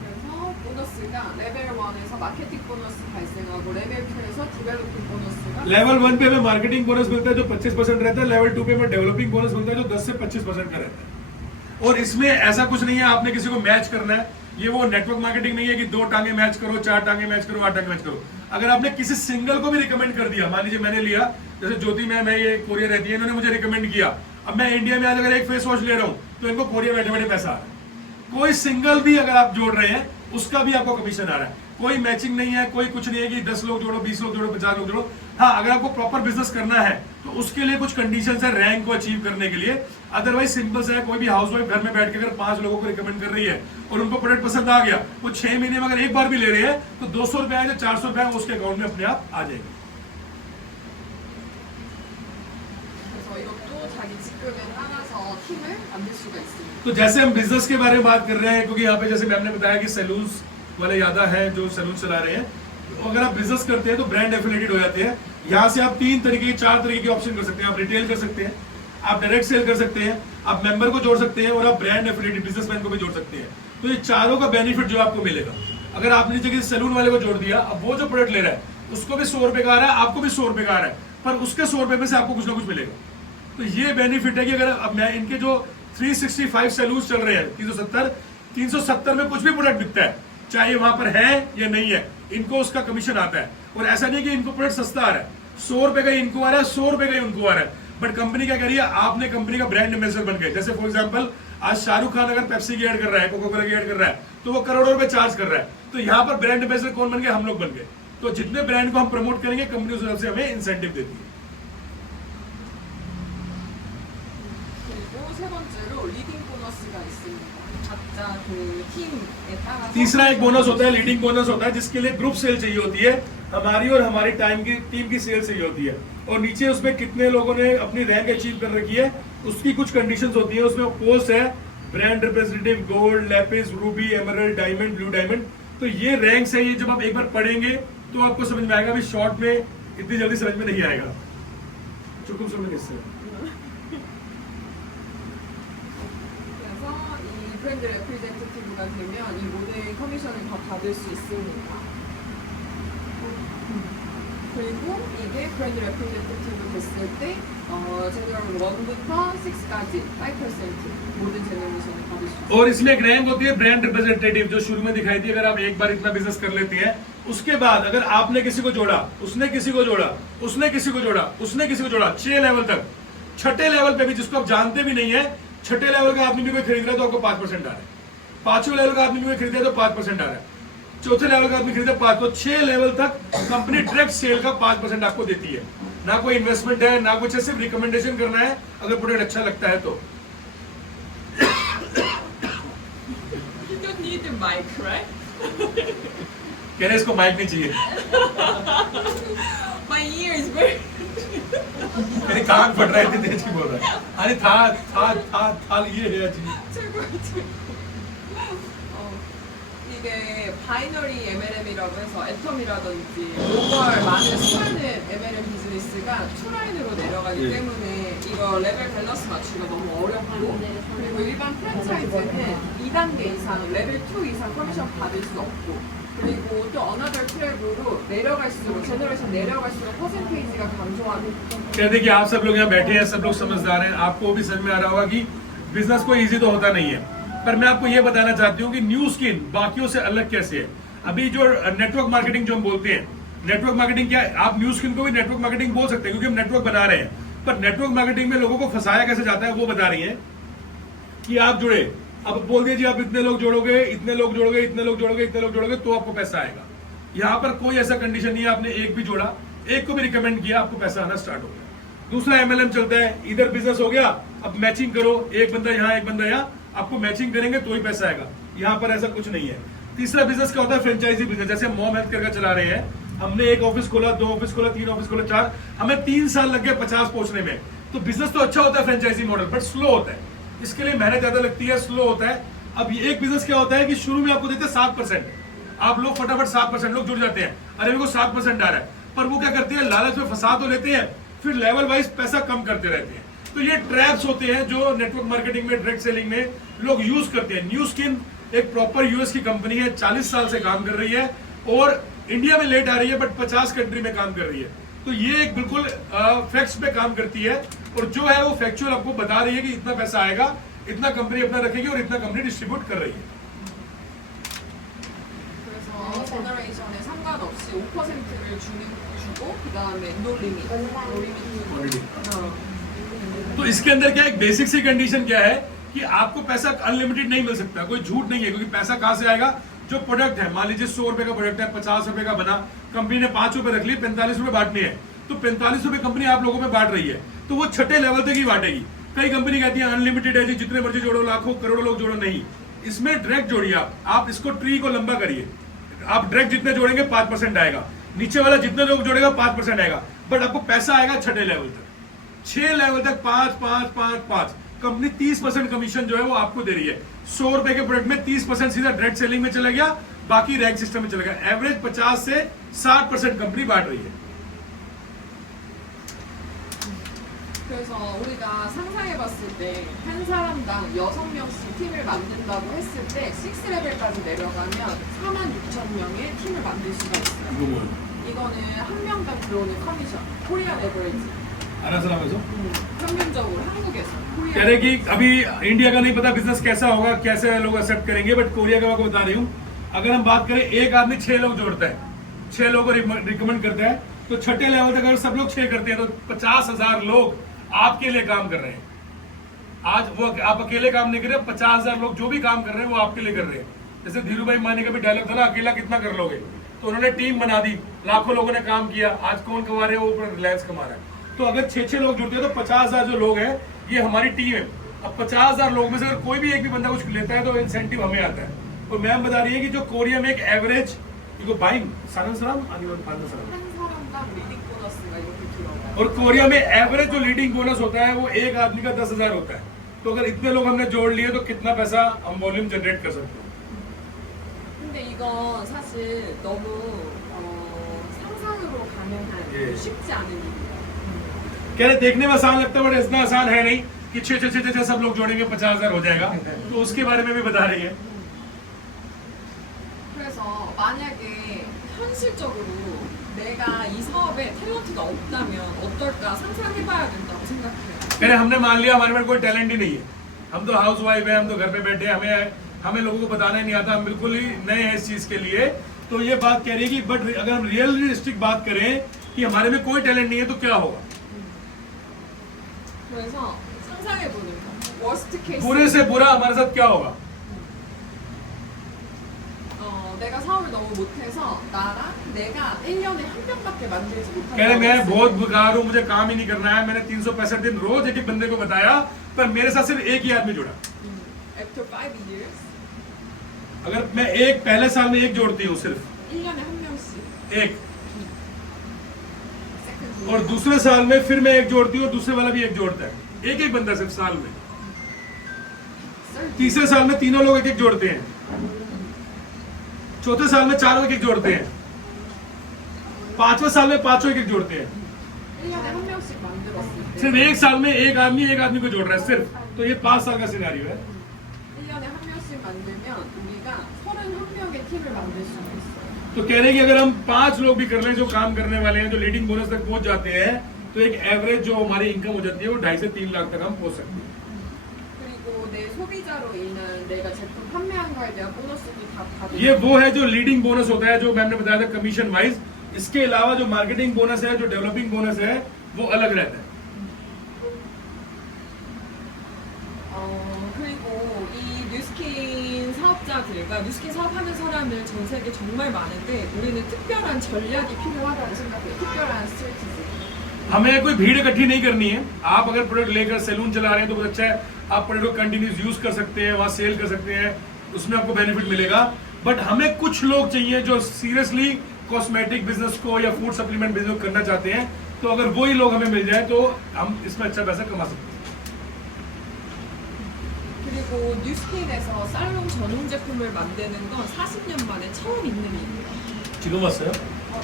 그래서 보너스가 레벨 1에서 마케팅 보너스 발생하고 레벨 2에서 디벨로핑 보너스가 लेवल 1 पे हमें मार्केटिंग बोनस मिलता है जो 25% रहता है, लेवल 2 पे हमें डेवलपिंग बोनस मिलता है जो 10 से 25% का रहता है। और इसमें ऐसा कुछ नहीं है आपने किसी को मैच करना है, ये वो नेटवर्क मार्केटिंग नहीं है कि 2 टांगे मैच करो, 4 टांगे मैच करो, 8 टांगे मैच करो। अगर आपने किसी सिंगल को भी रिकमेंड कर दिया, मान लीजिए मैंने लिया जैसे ज्योति मैम है, ये कोरिया रहती है, इन्होंने मुझे रिकमेंड किया। अब मैं इंडिया में आज अगर एक फेस वॉश ले रहा हूँ तो इनको कोरिया बैठे बैठे पैसा आ रहा है। कोई सिंगल भी अगर आप जोड़ रहे हैं उसका भी आपको कमीशन आ रहा है। कोई मैचिंग नहीं है, कोई कुछ नहीं है कि 10 लोग जोड़ो, 20 लोग जोड़ो, 50 लोग जोड़ो। हाँ, अगर आपको प्रॉपर बिजनेस करना है तो उसके लिए कुछ कंडीशंस है रैंक को अचीव करने के लिए। अदरवाइज सिंपल से है, कोई भी हाउसवाइफ घर में बैठ के अगर 5 लोगों को रिकमेंड कर रही है और उनको प्रोडक्ट पसंद आ गया, वो 6 महीने में अगर एक बार भी ले रहे हैं तो 200 रुपए आए, 400 रुपए उसके अकाउंट में अपने आप आ जाएंगे। 그래서 이것도 자기 직급에 따라서 팀을 만들 수가 있습니다. तो जैसे हम बिजनेस के बारे में बात कर रहे हैं, क्योंकि यहाँ पे जैसे मैम ने बताया कि सैलून्स वाले ज्यादा है जो सैलून चला रहे हैं, तो अगर आप बिजनेस करते हैं तो ब्रांड एफिलिएटेड हो जाते हैं। यहाँ से आप 3 तरीके 4 तरीके के ऑप्शन कर सकते हैं। आप रिटेल कर सकते हैं, आप डायरेक्ट सेल कर सकते हैं, आप मेंबर को जोड़ सकते हैं और आप ब्रांड एफिलिएटेड बिजनेसमैन को भी जोड़ सकते हैं। तो ये चारों का बेनिफिट जो आपको मिलेगा, अगर आपने जगह सैलून वाले को जोड़ दिया, अब वो जो प्रोडक्ट ले रहा है उसको भी 100 रुपए का आ रहा है, आपको भी 100 रुपए का आ रहा है, पर उसके 100 रुपए में से आपको कुछ ना कुछ मिलेगा। तो ये बेनिफिट है कि अगर अब मैं इनके जो 365 सैलून चल रहे हैं, 370 में कुछ भी प्रोडक्ट बिकता है, चाहे वहां पर है या नहीं है, इनको उसका कमीशन आता है। और ऐसा नहीं कि इनको प्रोडक्ट सस्ता आ रहा है, 100 रुपए का इनको आ रहा है, 100 रुपए का उनको आ रहा है। बट कंपनी क्या कह रही है, आपने कंपनी का ब्रांड एम्बेसडर बन गए। जैसे फॉर एग्जांपल आज शाहरुख खान अगर पेप्सी की ऐड कर रहा है, कोका कोला की ऐड कर रहा है, तो वो करोड़ों रुपए चार्ज कर रहा है। तो यहाँ पर ब्रांड एम्बेसडर कौन बन गए, हम लोग बन गए। तो जितने ब्रांड को हम प्रमोट करेंगे, कंपनी उस तरफ से हमें इंसेंटिव देती है। 그리고 세 번째로 리딩 보너스가 있습니다. 각자 그 팀에 따라서 तीसरा एक बोनस होता है, लीडिंग बोनस होता है, जिसके लिए ग्रुप सेल चाहिए होती है। हमारी और हमारी टीम की सेल चाहिए होती है। और नीचे उसमें कितने लोगों ने अपनी रैंक अचीव कर रखी है उसकी कुछ कंडीशंस होती है। उसमें पोस्ट है, brand representative, gold, Lapis, Ruby, emerald, diamond, blue diamond. तो ये रैंक्स है, ये जब आप एक बार पढ़ेंगे तो आपको समझ में आएगा। अभी शॉर्ट में इतनी जल्दी समझ में नहीं आएगा। चुकुम समझ इससे 그래서 이 브랜드 레프리젠테티브가 되면 이 모든 커미션을 다 받을 수 있습니다. 그리고 이게 브랜드 레프리젠테티브 됐을 때 제너럴 1부터 6까지 5% 모든 제너레이션을 받을 수 있습니다. और इसमें एक रैंक होती है ब्रांड रिप्रेजेंटेटिव, जो शुरू में दिखाई थी। अगर आप एक बार इतना बिजनेस कर लेते हैं, उसके बाद अगर आपने किसी को जोड़ा, उसने किसी को जोड़ा, उसने किसी को जोड़ा, उसने किसी को जोड़ा, 6 लेवल तक, 6ठे लेवल पे भी जिसको आप जानते भी नहीं है, 6ठे लेवल का आदमी भी कोई खरीद रहा है तो आपको 5% आ रहा है। 5वें लेवल का आदमी भी कोई खरीद रहा है तो 5% आ रहा है। 4थे लेवल का आदमी खरीदे 5, तो 6 लेवल तक कंपनी डायरेक्ट सेल का 5% आपको देती है। ना कोई इन्वेस्टमेंट है, ना कुछ है, सिर्फ रिकमेंडेशन करना है अगर प्रोडक्ट अच्छा लगता है तो। You don't need the mic, right? कह रहे इसको माइक नहीं चाहिए। My ear is very मेरे कान फट रहा है, इतनी तेज की बोल रहा है। अरे था ये है जी। 이게 바이너리 MLM이라고 해서 애텀이라든지 로컬 많은 수많은 MLM 비즈니스가 투라인으로 내려가기 예. 때문에 이거 레벨 밸런스 맞추기가 너무 어렵고 그리고 일반 프랜차이즈는 2단계 이상, 레벨 2 이상 커미션 받을 수 없고 그리고 또 어나더 트랩으로 내려갈수록 제너레이션 내려갈수록 퍼센테이지가 감소하고 कहते कि आप सब लोग यहाँ बैठे हैं, सब लोग समझदार हैं, आपको भी समझ में आ रहा होगा कि बिजनेस कोई इजी तो होता नहीं है। पर मैं आपको ये बताना चाहती हूँ कि न्यू स्किन बाकियों से अलग कैसे है। अभी जो नेटवर्क मार्केटिंग जो हम बोलते हैं, नेटवर्क मार्केटिंग क्या है, आप न्यू स्किन को भी नेटवर्क मार्केटिंग बोल सकते हैं क्योंकि हम नेटवर्क बना रहे हैं। पर नेटवर्क मार्केटिंग में लोगों को फंसाया कैसे जाता है वो बता रही है कि आप जुड़े, अब बोल दिए जी आप इतने लोग जोड़ोगे, इतने लोग जोड़ोगे, इतने लोग जोड़ोगे, इतने लोग जोड़ोगे तो आपको पैसा आएगा। यहाँ पर कोई ऐसा कंडीशन नहीं है, आपने एक भी जोड़ा, एक को भी रिकमेंड किया, आपको पैसा आना स्टार्ट हो गया। दूसरा एमएलएम चलता है, इधर बिजनेस हो गया, अब मैचिंग करो, एक बंदा यहाँ एक बंदा यहाँ, आपको मैचिंग करेंगे तो ही पैसा आएगा। यहाँ पर ऐसा कुछ नहीं है। तीसरा बिजनेस क्या होता है, फ्रेंचाइजी बिजनेस। जैसे मॉम हेल्थ केयर का चला रहे हैं, हमने 1 ऑफिस खोला, 2 ऑफिस खोला, 3 ऑफिस खोला, 4, हमें 3 साल लग गए 50 पहुंचने में। तो बिजनेस तो अच्छा होता है फ्रेंचाइजी मॉडल, बट स्लो होता है, इसके लिए मेहनत ज्यादा लगती है, स्लो होता है। अब ये एक बिजनेस क्या होता है कि शुरू में आपको देते हैं 7%, आप लोग फटाफट 7% लोग जुड़ जाते हैं, अरे मेरे को 7% आ रहा है। पर वो क्या करते हैं, लालच में फंसा तो लेते हैं, फिर लेवल वाइज पैसा कम करते रहते हैं। तो ये ट्रैप्स होते हैं जो नेटवर्क मार्केटिंग में, डायरेक्ट सेलिंग में लोग यूज करते हैं। न्यू स्किन एक प्रॉपर यूएस की कंपनी है, 40 साल से काम कर रही है और इंडिया में लेट आ रही है, बट 50 कंट्री में काम कर रही है। तो ये एक बिल्कुल फैक्ट्स पे काम करती है और जो है वो फैक्चुअल आपको बता रही है कि इतना पैसा आएगा, इतना कंपनी अपना रखेगी और इतना कंपनी डिस्ट्रीब्यूट कर रही है। 그래서 제너레이션에 상관없이 5%를 주는 있고 그다음에 노리밋. Already. 어. तो इसके अंदर क्या एक बेसिक सी कंडीशन क्या है कि आपको पैसा अनलिमिटेड नहीं मिल सकता, कोई झूठ नहीं है, क्योंकि पैसा कहाँ से आएगा? जो प्रोडक्ट है, मान लीजिए 100 रुपए का प्रोडक्ट है, 50 रुपए का बना, कंपनी ने 5 रुपए रख लिए, 45 रुपए बांटने हैं, तो 45 रुपए कंपनी आप लोगों में बांट रही है, तो वो छठे लेवल तक ही बांटेगी। कई कंपनी कहती है अनलिमिटेड है जी, जितने मर्जी जोड़ो, लाखों करोड़ों लोग जोड़ो, नहीं, इसमें डायरेक्ट जोड़िए आप इसको ट्री को लंबा करिए, आप डायरेक्ट जितने जोड़ेंगे 5% आएगा, नीचे वाला जितने लोग जोड़ेगा 5% आएगा, बट आपको पैसा आएगा छठे लेवल तक, 6 लेवल तक 5 कंपनी 30% कमीशन जो है वो आपको दे रही है। 100 रुपए के प्रोडक्ट में 30% सीधा डायरेक्ट सेलिंग में चला गया, बाकी रैंक सिस्टम में चला गया। एवरेज 50 से 60% कंपनी बांट रही है। 그래서 우리가 상상해봤을 때 한 사람당 6명씩 팀을 만든다고 했을 때 6레벨까지 내려가면 46,000명의 팀을 만들 수가 있어요. 이거 뭐예요? 이거는 한 명당 들어오는 커미션, 코리안 에버리지. आना सलाम 평균적으로 한국에서 कह रहे कि अभी इंडिया का नहीं पता बिजनेस कैसा होगा, कैसे लोग एक्सेप्ट करेंगे, बट कोरिया का मैं आपको बता रही हूँ, अगर हम बात करें एक आदमी 6 लोग जोड़ता है, 6 लोगों को रिकमेंड करता है, तो छठे लेवल तक अगर सब लोग 6 करते हैं तो 50,000 लोग आपके लिए काम कर रहे हैं। आज वो आप अकेले काम नहीं कर रहे, 50,000 लोग जो भी काम कर रहे हैं वो आपके लिए कर रहे हैं। जैसे धीरू भाई माने का भी डायलॉग था ना, अकेला कितना कर लोगे, तो उन्होंने टीम बना दी, लाखों लोगों ने काम किया, आज कौन कमा रहे हैं? वो रिलायंस कमा रहा है। तो अगर 6 लोग जुड़ते हैं तो 50,000 जो लोग हैं ये हमारी टीम है। अब 50,000 लोग में से अगर कोई भी एक भी बंदा कुछ लेता है तो इंसेंटिव हमें आता है। तो मैम बता रही है कि जो कोरिया में एक एवरेज इको बाइंग 한 사람당 리딩 보너스가 이렇게 들어가요. और कोरिया में एवरेज जो लीडिंग बोनस होता है वो एक आदमी का 10,000 होता है। तो अगर इतने लोग हमने जोड़ लिए तो कितना पैसा हम वॉल्यूम जनरेट कर सकते हैं? 근데 이건 사실 너무 상상으로 가능한 예. 쉽지 않은 일이에요. कह रहे देखने में आसान लगता है बट इतना आसान है नहीं कि 6 सब लोग जोड़ेंगे 50,000 हो जाएगा। तो उसके बारे में भी बता रही है। 그래서 만약에 현실적으로 내가 이 사업에 탤런트가 없다면 어떨까 상상해봐야 된다고 생각해요. कह रहे हमने मान लिया हमारे में कोई टैलेंट ही नहीं है, हम तो हाउस वाइफ है, हम तो घर पे बैठे हैं, हमें लोगों को बताना ही नहीं आता, हम बिल्कुल ही नए हैं इस चीज के लिए। तो ये बात कह रही है कि बट अगर हम रियलिस्टिक बात करें कि हमारे में कोई टैलेंट नहीं है तो क्या होगा? 그래서 상상해보는 거. worst case. बुरे से बुरा हमारे साथ क्या होगा? 내가 사업을 너무 못해서 나랑 내가 1년에 한 명밖에 만들지 कह रहे 못한다고 मैं 했어요. बहुत बेकार हूँ, मुझे काम ही नहीं करना है, मैंने 365 दिन रोज एक बंदे को बताया पर मेरे साथ सिर्फ एक ही आदमी जुड़ा। After 5 years, अगर मैं एक पहले साल में एक जोड़ती हूँ सिर्फ 1년에 한 명씩. एक, Second और year. दूसरे साल में फिर मैं एक जोड़ती हूँ और दूसरे वाला भी एक जोड़ता है, एक एक बंदा सिर्फ साल में। Third तीसरे साल में तीनों लोग एक एक जोड़ते हैं, चौथे साल में चारों एक एक जोड़ते हैं, पांचवें साल में पांचों एक एक जोड़ते हैं। 1년에 한 명씩 만들었을 때 सिर्फ एक साल में एक आदमी को जोड़ रहा है सिर्फ, तो ये 5 साल का सिनेरियो है। 1년에 한 명씩 만들면 우리가 31명의 팀을 만들 수가 있어요. तो कह रहे हैं कि अगर हम 5 लोग भी कर लें जो काम करने वाले हैं, जो लीडिंग बोनस तक पहुंच जाते हैं, तो एक एवरेज जो हमारी इनकम हो जाती है वो 2.5 से 3 लाख तक हम पहुंच सकते हैं। 그리고 내 소비자로 인한 내가 제품 판매한 거에 대한 보너스도 다 받을 ये वो है जो लीडिंग बोनस होता है, जो मैंने बताया था कमीशन वाइज। इसके अलावा जो मार्केटिंग बोनस है, जो डेवलपिंग बोनस है, वो अलग रहता है। 그리고 이 뉴스킨 사업자들과 뉴스킨 사업하는 사람들 전 세계 정말 많은데 우리는 특별한 전략이 필요하다고 생각해요. 특별한 스트래티지. हमें कोई भीड़ इकट्ठी नहीं करनी है। आप अगर प्रोडक्ट लेकर सैलून चला रहे हैं तो बहुत अच्छा है, आप प्रोडक्ट को कंटिन्यूस यूज कर सकते हैं, वहां सेल कर सकते हैं, उसमें आपको बेनिफिट मिलेगा। बट हमें कुछ लोग चाहिए जो सीरियसली कॉस्मेटिक बिजनेस को या फूड सप्लीमेंट बिजनेस को करना चाहते हैं। तो अगर वही लोग हमें मिल जाए तो हम इसमें अच्छा पैसा कमा सकते हैं। 그리고 뉴스킨에서 살롱 전용 제품을 만드는 건 40년 만에 처음 있는 일이에요. 지금 왔어요?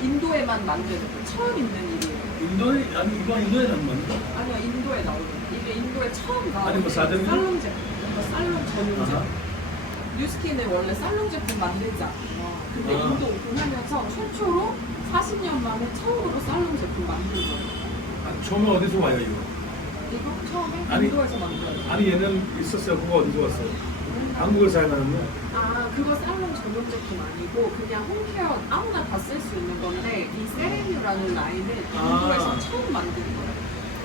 인도에만 만드는 거 처음 있는 일이에요. 인도에 아니 이거 인도에 안 맞나? 아니요, 인도에 나오는 거. 이게 인도에 처음 나오는 아니, 뭐 사전이요? 살롱 제품. 이거 살롱 전용 아하. 제품. 뉴스킨은 원래 살롱 제품 만들자. 근데 아. 인도 오픈하면서 최초로 40년 만에 처음으로 살롱 제품 만든 거예요. 처음에 어디서 와요 이거? 이거 처음에 아니. 인도에서 만들어요. 아니 얘는 있었어요. 그거 어디서 왔어요? 한국에서 사용하는 거? 아, 그거 살롱 전용 제품 아니고 그냥 홈케어 아무나 다 쓸 수 있는 건데 이 세레뉴라는 라인을 인도에서 처음 만든 거예요.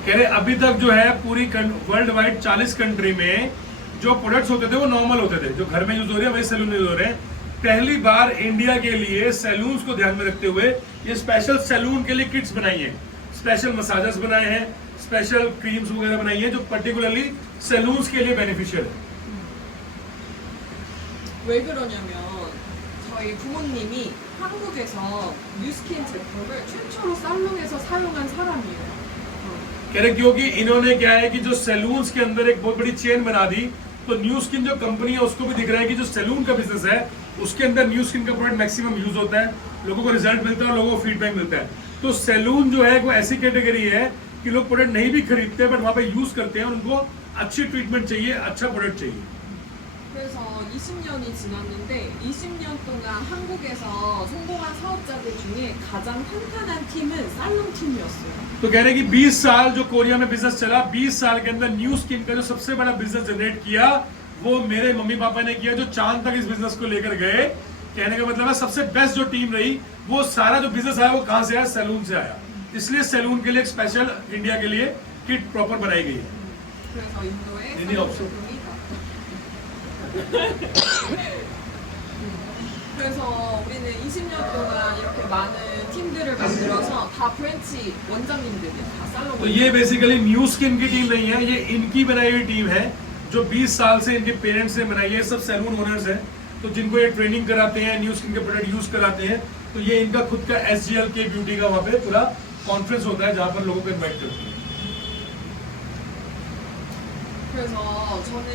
कह रहे अभी तक जो है पूरी वर्ल्ड वाइड 40 कंट्री में जो प्रोडक्ट्स होते थे वो नॉर्मल होते थे, जो घर में यूज हो रहे हैं वही सैलून यूज हो रहे हैं। पहली बार इंडिया के लिए सैलून्स को ध्यान में रखते हुए ये स्पेशल सैलून के लिए किट्स बनाई हैं, स्पेशल मसाजर्स बनाए हैं, स्पेशल क्रीम्स वगैरह बनाई हैं जो पर्टिकुलरली सैलून्स के लिए बेनिफिशियल है। 왜 그러냐면 저희 부모님이 한국에서 뉴스킨 제품을 최초로 살롱에서 사용한 사람이에요. कह रहे क्योंकि इन्होंने क्या है कि जो सैलून्स के अंदर एक बहुत बड़ी चेन बना दी, तो न्यू स्किन जो कंपनी है उसको भी दिख रहा है कि जो सैलून का बिजनेस है उसके अंदर न्यू स्किन का प्रोडक्ट मैक्सिमम यूज होता है, लोगों को रिजल्ट मिलता है और लोगों को फीडबैक मिलता है। तो सैलून जो है वो ऐसी कैटेगरी है कि लोग प्रोडक्ट नहीं भी खरीदते बट वहां पे यूज करते हैं और उनको अच्छी ट्रीटमेंट चाहिए, अच्छा प्रोडक्ट चाहिए। 그래서 20년이 지났는데 20년 동안 한국에서 성공한 사업자들 중에 가장 탄탄한 팀은 살롱 팀이었어요. तो कह रहे कि 20 साल जो कोरिया में बिजनेस चला, 20 साल के अंदर न्यू स्किन का जो सबसे बड़ा बिजनेस जनरेट किया वो मेरे मम्मी पापा ने किया, जो चांद तक इस बिजनेस को लेकर गए। कहने का मतलब है सबसे बेस्ट जो टीम रही वो सारा जो बिजनेस आया वो कहां से आया, सैलून से आया। इसलिए सैलून के लिए एक स्पेशल इंडिया के लिए किट प्रॉपर बनाई गई है। 그래서 인도에 니니 살롱 없어. 제품이 그래서 우리는 20년 동안 이렇게 많은 팀들을 만들어서 다 브랜치 원장님들이 다 살롱 तो ये बेसिकली न्यू स्किन की टीम नहीं है, ये इनकी बनाई हुई टीम है जो 20 साल से इनके पेरेंट्स ने बनाई है। सब सैलून ओनर्स हैं, तो जिनको ये ट्रेनिंग कराते हैं, न्यू स्किन के प्रोडक्ट यूज कराते हैं। तो ये इनका खुद का SGLK ब्यूटी का वहाँ पे पूरा कॉन्फ्रेंस होता है जहाँ पर लोगों को इन्वाइट करते हैं। 그래서 저는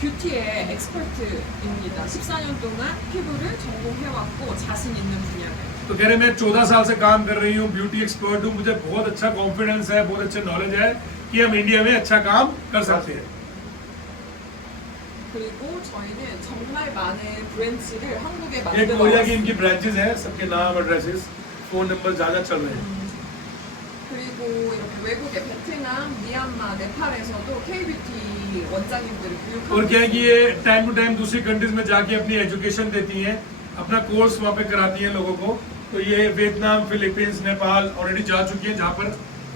뷰티의 엑스퍼트입니다. 14년 동안 피부를 전공해왔고 자신 있는 분야를. तो कह रहे मैं 14 साल से काम कर रही हूँ, ब्यूटी एक्सपर्ट हूँ, मुझे बहुत अच्छा कॉन्फिडेंस है, बहुत अच्छा नॉलेज है कि हम इंडिया में अच्छा काम कर सकते हैं। 그리고 저희는 정말 많은 브랜치를 한국에 ये कोरिया की 만들어왔어요. इनकी ब्रांचेस हैं, सबके नाम, एड्रेसेस, फोन नंबर ज्यादा चल रहे हैं। 그리고 이렇게 외국의 베트남, 미얀마, 네팔에서도 K-뷰티 원장님들을 교육하고 और क्या है कि 있어요. ये टाइम टू टाइम दूसरी कंट्रीज में जाके अपनी एजुकेशन देती हैं, अपना कोर्स वहाँ पे कराती हैं लोगों को। तो ये वियतनाम, फिलीपींस, नेपाल ऑलरेडी जा चुकी हैं, जहाँ पर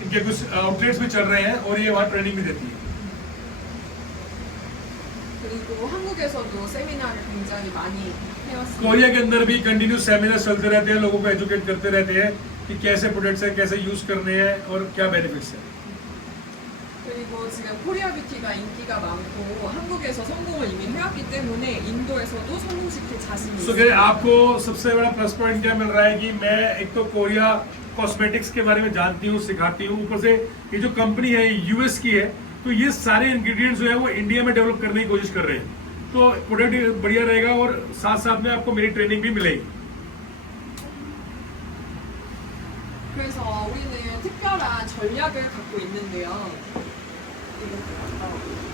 इनके कुछ आउटलेट्स भी चल रहे हैं और ये वहाँ ट्रेनिंग भी देती है। 그리고 한국에서도 세미나를 굉장히 많이 해왔습니다. कोरिया के अंदर भी कंटिन्यू सेमिनार चलते रहते हैं, लोगों को एजुकेट करते रहते हैं कि कैसे प्रोडक्ट्स हैं, कैसे यूज करने हैं और क्या बेनिफिट्स हैं। 그리고 지금 코리아 뷰티가 인기가 많고 한국에서 성공을 이미 해왔기 때문에 인도에서도 성공시킬 자신이 सो 있어요. आपको सबसे बड़ा प्लस पॉइंट क्या मिल रहा है कि मैं एक तो कोरिया कॉस्मेटिक्स के बारे में जानती हूँ, सिखाती हूँ, ऊपर से ये जो कंपनी है US की है, तो ये सारे इंग्रेडिएंट्स जो है वो इंडिया में डेवलप करने की कोशिश कर रहे हैं। तो प्रोडक्ट बढ़िया रहेगा और साथ साथ में आपको मेरी ट्रेनिंग भी मिलेगी। 그래서 우리는 특별한 전략을 갖고 있는데요.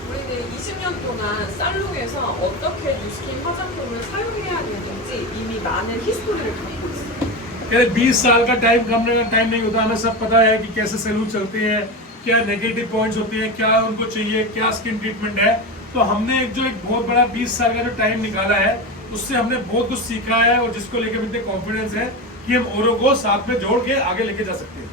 우리는 20년 동안 살롱에서 어떻게 뉴스킨 화장품을 사용해야 되는지 이미 많은 히스토리를 갖고 있어요. कह रहे 20 साल का टाइम कम टाइम नहीं होता, हमें सब पता है कि कैसे सैलून चलते हैं, क्या नेगेटिव पॉइंट्स होते हैं, क्या उनको चाहिए, क्या स्किन ट्रीटमेंट है। तो हमने एक बहुत बड़ा 20 साल का जो टाइम निकाला है उससे हमने बहुत कुछ सीखा है और जिसको लेकर इतने कॉन्फिडेंस है कि हम औरों को साथ में जोड़ के आगे लेके जा सकते हैं।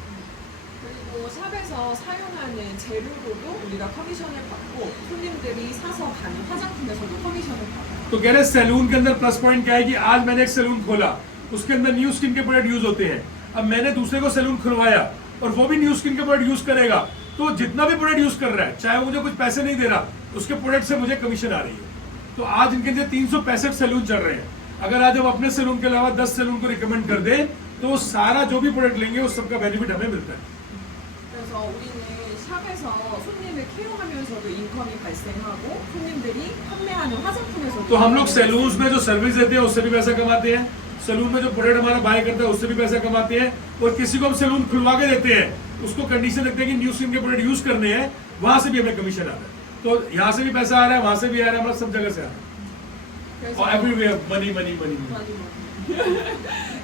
그리고 샵에서 사용하는 재료로도 우리가 커미션을 받고 손님들이 사서 가는 화장품에서도 커미션을 받아요. तो कह रहे सैलून के अंदर प्लस पॉइंट क्या है कि आज मैंने एक सैलून खोला, उसके अंदर न्यू स्किन के प्रोडक्ट यूज होते हैं। अब मैंने दूसरे को सैलून खुलवाया और वो भी न्यू स्किन के प्रोडक्ट यूज करेगा, तो जितना भी प्रोडक्ट यूज कर रहा है, चाहे वो मुझे कुछ पैसे नहीं दे रहा, उसके प्रोडक्ट से मुझे कमीशन आ रही है। तो आज इनके अंदर 365 सैलून चल रहे हैं। अगर आज हम अपने सैलून के अलावा 10 सैलून को रिकमेंड कर दें तो सारा जो भी प्रोडक्ट लेंगे उस सबका बेनिफिट हमें मिलता है। 그래서 우리는 샵에서 손님을 케어하면서도 인컴이 발생하고 손님들이 판매하는 화장품에서도 तो हम लोग सैलून्स में जो सर्विस देते हैं उससे भी पैसा कमाते हैं, सैलून में जो प्रोडक्ट हमारा बाय करता है उससे भी पैसा कमाते हैं, और किसी को हम सैलून खुलवा के देते हैं उसको कंडीशन रखते हैं कि न्यू स्किन के प्रोडक्ट यूज करने हैं, वहां से भी हमें कमीशन आता है। तो यहाँ से भी पैसा आ रहा है, वहां से भी आ रहा है, हमारा सब जगह से आ रहा है। 그래서 और एवरीवेयर मनी मनी मनी।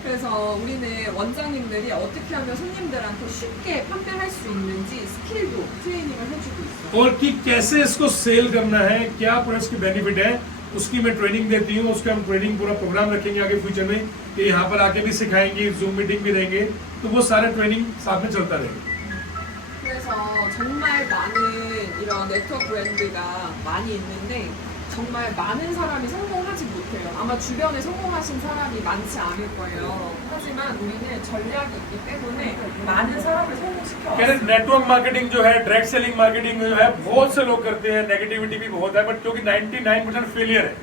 그래서 우리는 원장님들이 어떻게 하면 손님들한테 쉽게 판매할 수 있는지 스킬도 트레이닝을 해주고 있어요. और कि कैसे इसको सेल करना है, क्या प्रोडक्ट्स की बेनिफिट है, उसकी मैं ट्रेनिंग देती हूँ। उसका हम ट्रेनिंग पूरा प्रोग्राम रखेंगे आगे फ्यूचर में कि यहाँ पर आके भी सिखाएंगे, जूम मीटिंग भी रहेंगे, तो वो सारा ट्रेनिंग साथ में चलता रहेगा। 그래서 정말 많은 이런 네트워크 브랜드가 많이 있는데 정말 많은 사람이 성공하지 못해요. 아마 주변에 성공하신 사람이 많지 않을 거예요. 하지만 우리는 전략이 있기 때문에 많은 사람을 성공시켜왔어요. नेटवर्क मार्केटिंग जो है, डायरेक्ट सेलिंग मार्केटिंग जो है, बहुत से लोग करते हैं, नेगेटिविटी भी बहुत है, बट क्योंकि 99% फेलियर है,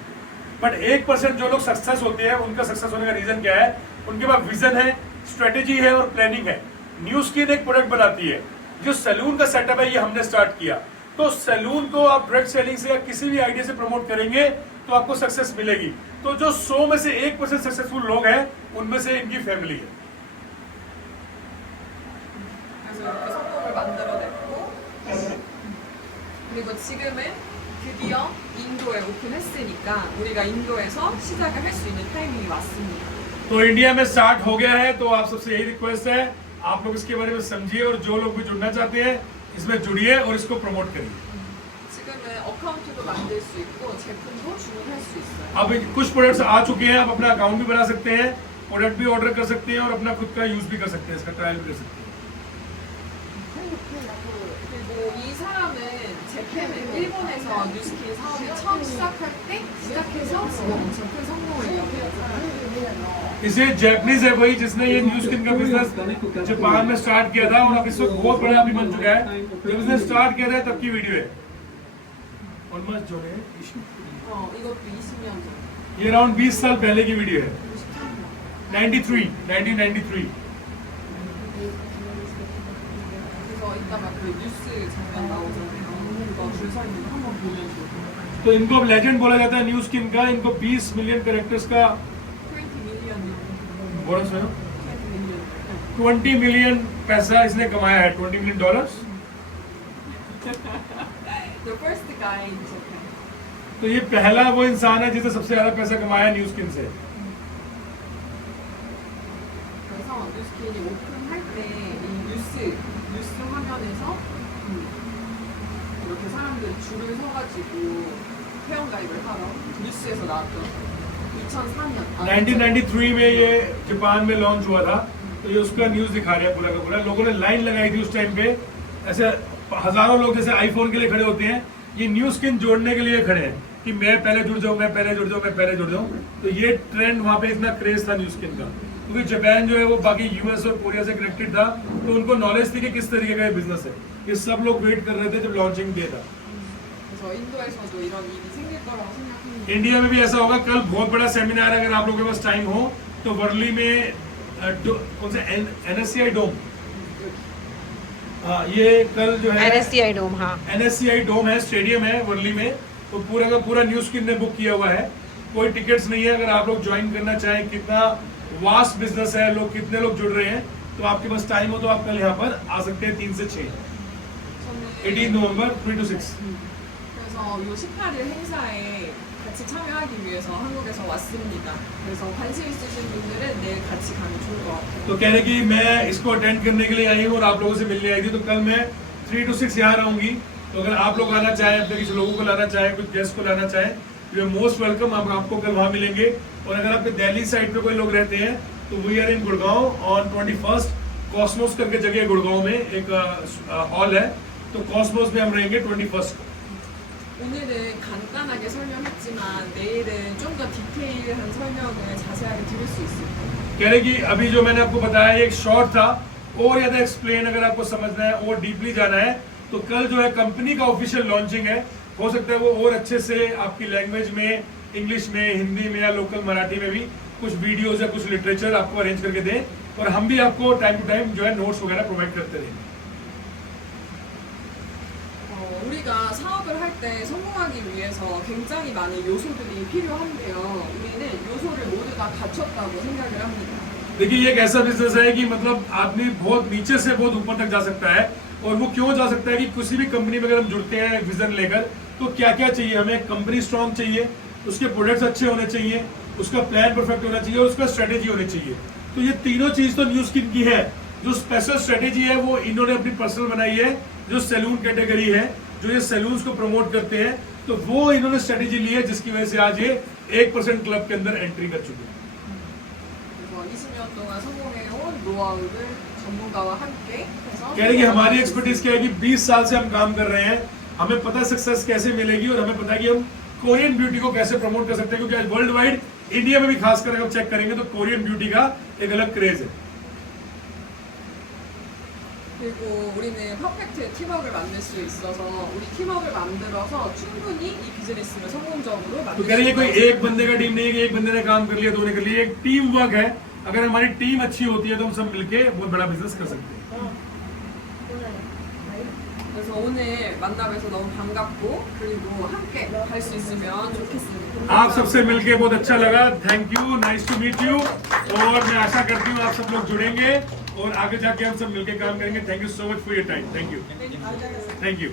बट 1% जो लोग सक्सेस होते हैं, उनका सक्सेस होने का रीजन क्या है? उनके पास विजन है, स्ट्रेटेजी है और प्लानिंग है। न्यू स्किन एक प्रोडक्ट बनाती है। जो सैलून का सेटअप है, ये हमने स्टार्ट किया, तो सैलून को आप डायरेक्ट सेलिंग से या किसी भी आइडिया से प्रमोट करेंगे तो आपको सक्सेस मिलेगी। तो जो 100 में से 1% सक्सेसफुल लोग हैं, उनमें से इनकी फैमिली है। 그래서 이렇게 성공을 만들어냈고 그리고 지금은 드디어 인도에 오픈했으니까 우리가 인도에서 시작을 할 수 있는 타이밍이 왔습니다. तो इंडिया में स्टार्ट हो गया है, तो आप सबसे यही रिक्वेस्ट है, आप लोग इसके बारे में समझिए और जो लोग भी जुड़ना चाहते हैं इसमें जुड़िए और इसको प्रमोट करिए। 지금은 어카운트도 만들 수 있고 제품도 주문할 수 있어요. अब कुछ प्रोडक्ट्स आ चुके हैं, आप अपना अकाउंट भी बना सकते हैं, प्रोडक्ट भी ऑर्डर कर सकते हैं और अपना खुद का यूज भी कर सकते हैं, इसका ट्रायल भी कर सकते हैं। 그리고 이 사람은 제페는 일본에서 뉴스킨 사업을 처음 시작할 때 시작해서 지금 엄청 큰 성공을 이어가요. इसे जैपनीज है वही जिसने ये न्यू स्किन का बिजनेस जापान में स्टार्ट किया था और अब इस वक्त बहुत बड़ा अभी बन चुका है। जब इसने स्टार्ट किया था तब की वीडियो है, ऑलमोस्ट जो है 이것도 20년 전. ये अराउंड 20 साल पहले की वीडियो है, 1993। 그래서 이따가 그 뉴스 잠깐 나오잖아요. 그거 줄 서 있는 거 한번 보면 좋을 것 같아요. तो इनको अब लेजेंड बोला जाता है न्यू स्किन का। इनको 20 मिलियन कैरेक्टर्स का 20 मिलियन. बोनस है, 20 मिलियन. 20 मिलियन पैसा इसने कमाया है, $20 million. The first guy in Japan. तो ये पहला वो इंसान है जिसने सबसे ज्यादा पैसा कमाया न्यू स्किन से। 그래서 뉴스킨이 오픈할 때 이 뉴스 화면에서 이렇게 사람들이 줄을 서가지고 회원가입을 하러 뉴스에서 나왔던 2004년. 1993 में ये जापान में लॉन्च हुआ था, तो ये उसका न्यूज दिखा रहा है पूरा का पूरा। लोगों ने लाइन लगाई थी उस टाइम पे, ऐसे हजारों लोग जैसे आईफोन के लिए खड़े होते हैं, ये न्यू स्किन जोड़ने के लिए खड़े हैं कि मैं पहले जुड़ जाऊं, मैं पहले जुड़ जाऊं, मैं पहले जुड़ जाऊं। तो ये ट्रेंड वहां पे इतना क्रेज था न्यू स्किन का, क्योंकि जापान जो है वो बाकी यूएस और कोरिया से कनेक्टेड था, तो उनको नॉलेज थी कि किस तरीके का ये बिजनेस है। ये सब लोग वेट कर रहे थे जब लॉन्चिंग डे था। 그래서 인도에서도 이런 일이 생길 거라고 생각합니다. इंडिया में भी ऐसा होगा। कल बहुत बड़ा सेमिनार है, अगर आप लोगों के पास टाइम हो तो वर्ली में कौन सा NSCI डोम, हाँ ये कल जो है NSCI डोम, हाँ NSCI डोम है, स्टेडियम है वर्ली में, तो पूरा का पूरा न्यू स्किन ने बुक किया हुआ है। कोई टिकट्स नहीं है, अगर आप लोग ज्वाइन करना चाहें। कितना वास्ट बिजनेस है, लोग कितने लोग जुड़ रहे हैं, तो आपके पास टाइम हो तो आप कल यहाँ पर आ सकते हैं 3 से 6, 18 नवंबर 3 to 6। 그래서 이 18일 행사에 같이 참여하기 위해서 한국에서 왔습니다. 그래서 관심 있으신 분들은 내일 같이 가면 좋을 것 같아요. तो कह रहे कि मैं इसको अटेंड करने के लिए आई हूँ और आप लोगों से मिलने आई थी, तो कल मैं 3 to 6 यहाँ रहूंगी। तो अगर आप लोग आना चाहें, अपने किसी लोगों को लाना चाहें, कुछ गेस्ट को लाना चाहें, यू आर मोस्ट वेलकम। हम आपको कल वहाँ मिलेंगे। और अगर आपके दिल्ली साइड पे कोई लोग रहते हैं तो we are in Gurgaon on 21 Cosmos करके जगह है गुड़गांव में, एक हॉल है, तो कॉस्मोस में हम रहेंगे 21 को। 오늘은 간단하게 설명했지만 내일은 좀 더 디테일한 설명을 자세하게 드릴 수 있을 거예요. कह रहे कि अभी जो मैंने आपको बताया एक शॉर्ट था, और ज़्यादा एक्सप्लेन अगर आपको समझना है और डीपली जाना है तो कल जो है कंपनी का ऑफिशियल लॉन्चिंग है। हो सकता है वो और अच्छे से आपकी लैंग्वेज में, इंग्लिश में, हिंदी में या लोकल मराठी में भी कुछ वीडियोज या कुछ लिटरेचर आपको अरेंज करके दें, और हम भी आपको टाइम टू टाइम जो है नोट्स वगैरह प्रोवाइड करते रहेंगे। 우리가 사업을 할 때 성공하기 위해서 굉장히 많은 요소들이 필요한데요. 우리는 요소를 모두 다 갖췄다고 생각을 합니다. देखिए ये एक ऐसा बिजनेस है कि मतलब आदमी बहुत नीचे से बहुत ऊपर तक जा सकता है। और वो क्यों जा सकता है कि किसी भी कंपनी में अगर हम जुड़ते हैं विजन लेकर, तो क्या क्या चाहिए हमें? कंपनी स्ट्रांग चाहिए, उसके प्रोडक्ट्स अच्छे होने चाहिए, उसका प्लान परफेक्ट होना चाहिए और उसका स्ट्रेटेजी होनी चाहिए। तो ये तीनों चीज तो न्यू स्किन की है। जो स्पेशल स्ट्रेटेजी है वो इन्होंने अपनी पर्सनल बनाई है, जो सैलून कैटेगरी है जो ये सैलून्स को प्रमोट करते हैं, तो वो इन्होंने स्ट्रेटेजी ली है जिसकी वजह से आज ये 1% क्लब के अंदर एंट्री कर चुके हैं। 그래서 20년 동안 성공해온 노하우를 전문가와 함께 해서 कह रहे कि हमारी एक्सपर्टीज क्या है कि 20 साल से हम काम कर रहे हैं, हमें पता है सक्सेस कैसे मिलेगी और हमें पता है कि हम कोरियन ब्यूटी को कैसे प्रमोट कर सकते हैं, क्योंकि आज वर्ल्ड वाइड, इंडिया में भी खासकर अगर चेक करेंगे तो कोरियन ब्यूटी का एक अलग क्रेज है। 그리고 우리는 퍼펙트 팀워크를 만들 수 있어서 우리 팀워크를 만들어서 충분히 이 비즈니스를 성공적으로 तो 만들 कह रहे 수 ये कोई 있다고 एक बंदे का टीम नहीं है कि एक बंदे ने काम कर लिया, दो ने कर लिया, एक टीम वर्क है। अगर हमारी टीम अच्छी होती है तो हम सब मिलके बहुत बड़ा बिजनेस कर सकते हैं। 그래서 오늘 만나뵈서 너무 반갑고 그리고 함께 갈 수 있으면 좋겠습니다. आप सबसे मिलके बहुत अच्छा लगा, thank you, nice to meet you. और मैं आशा करती हूँ आप सब लोग जुड़ेंगे और आगे जाके हम सब मिलके काम करेंगे। Thank you so much for your time, thank you, thank you.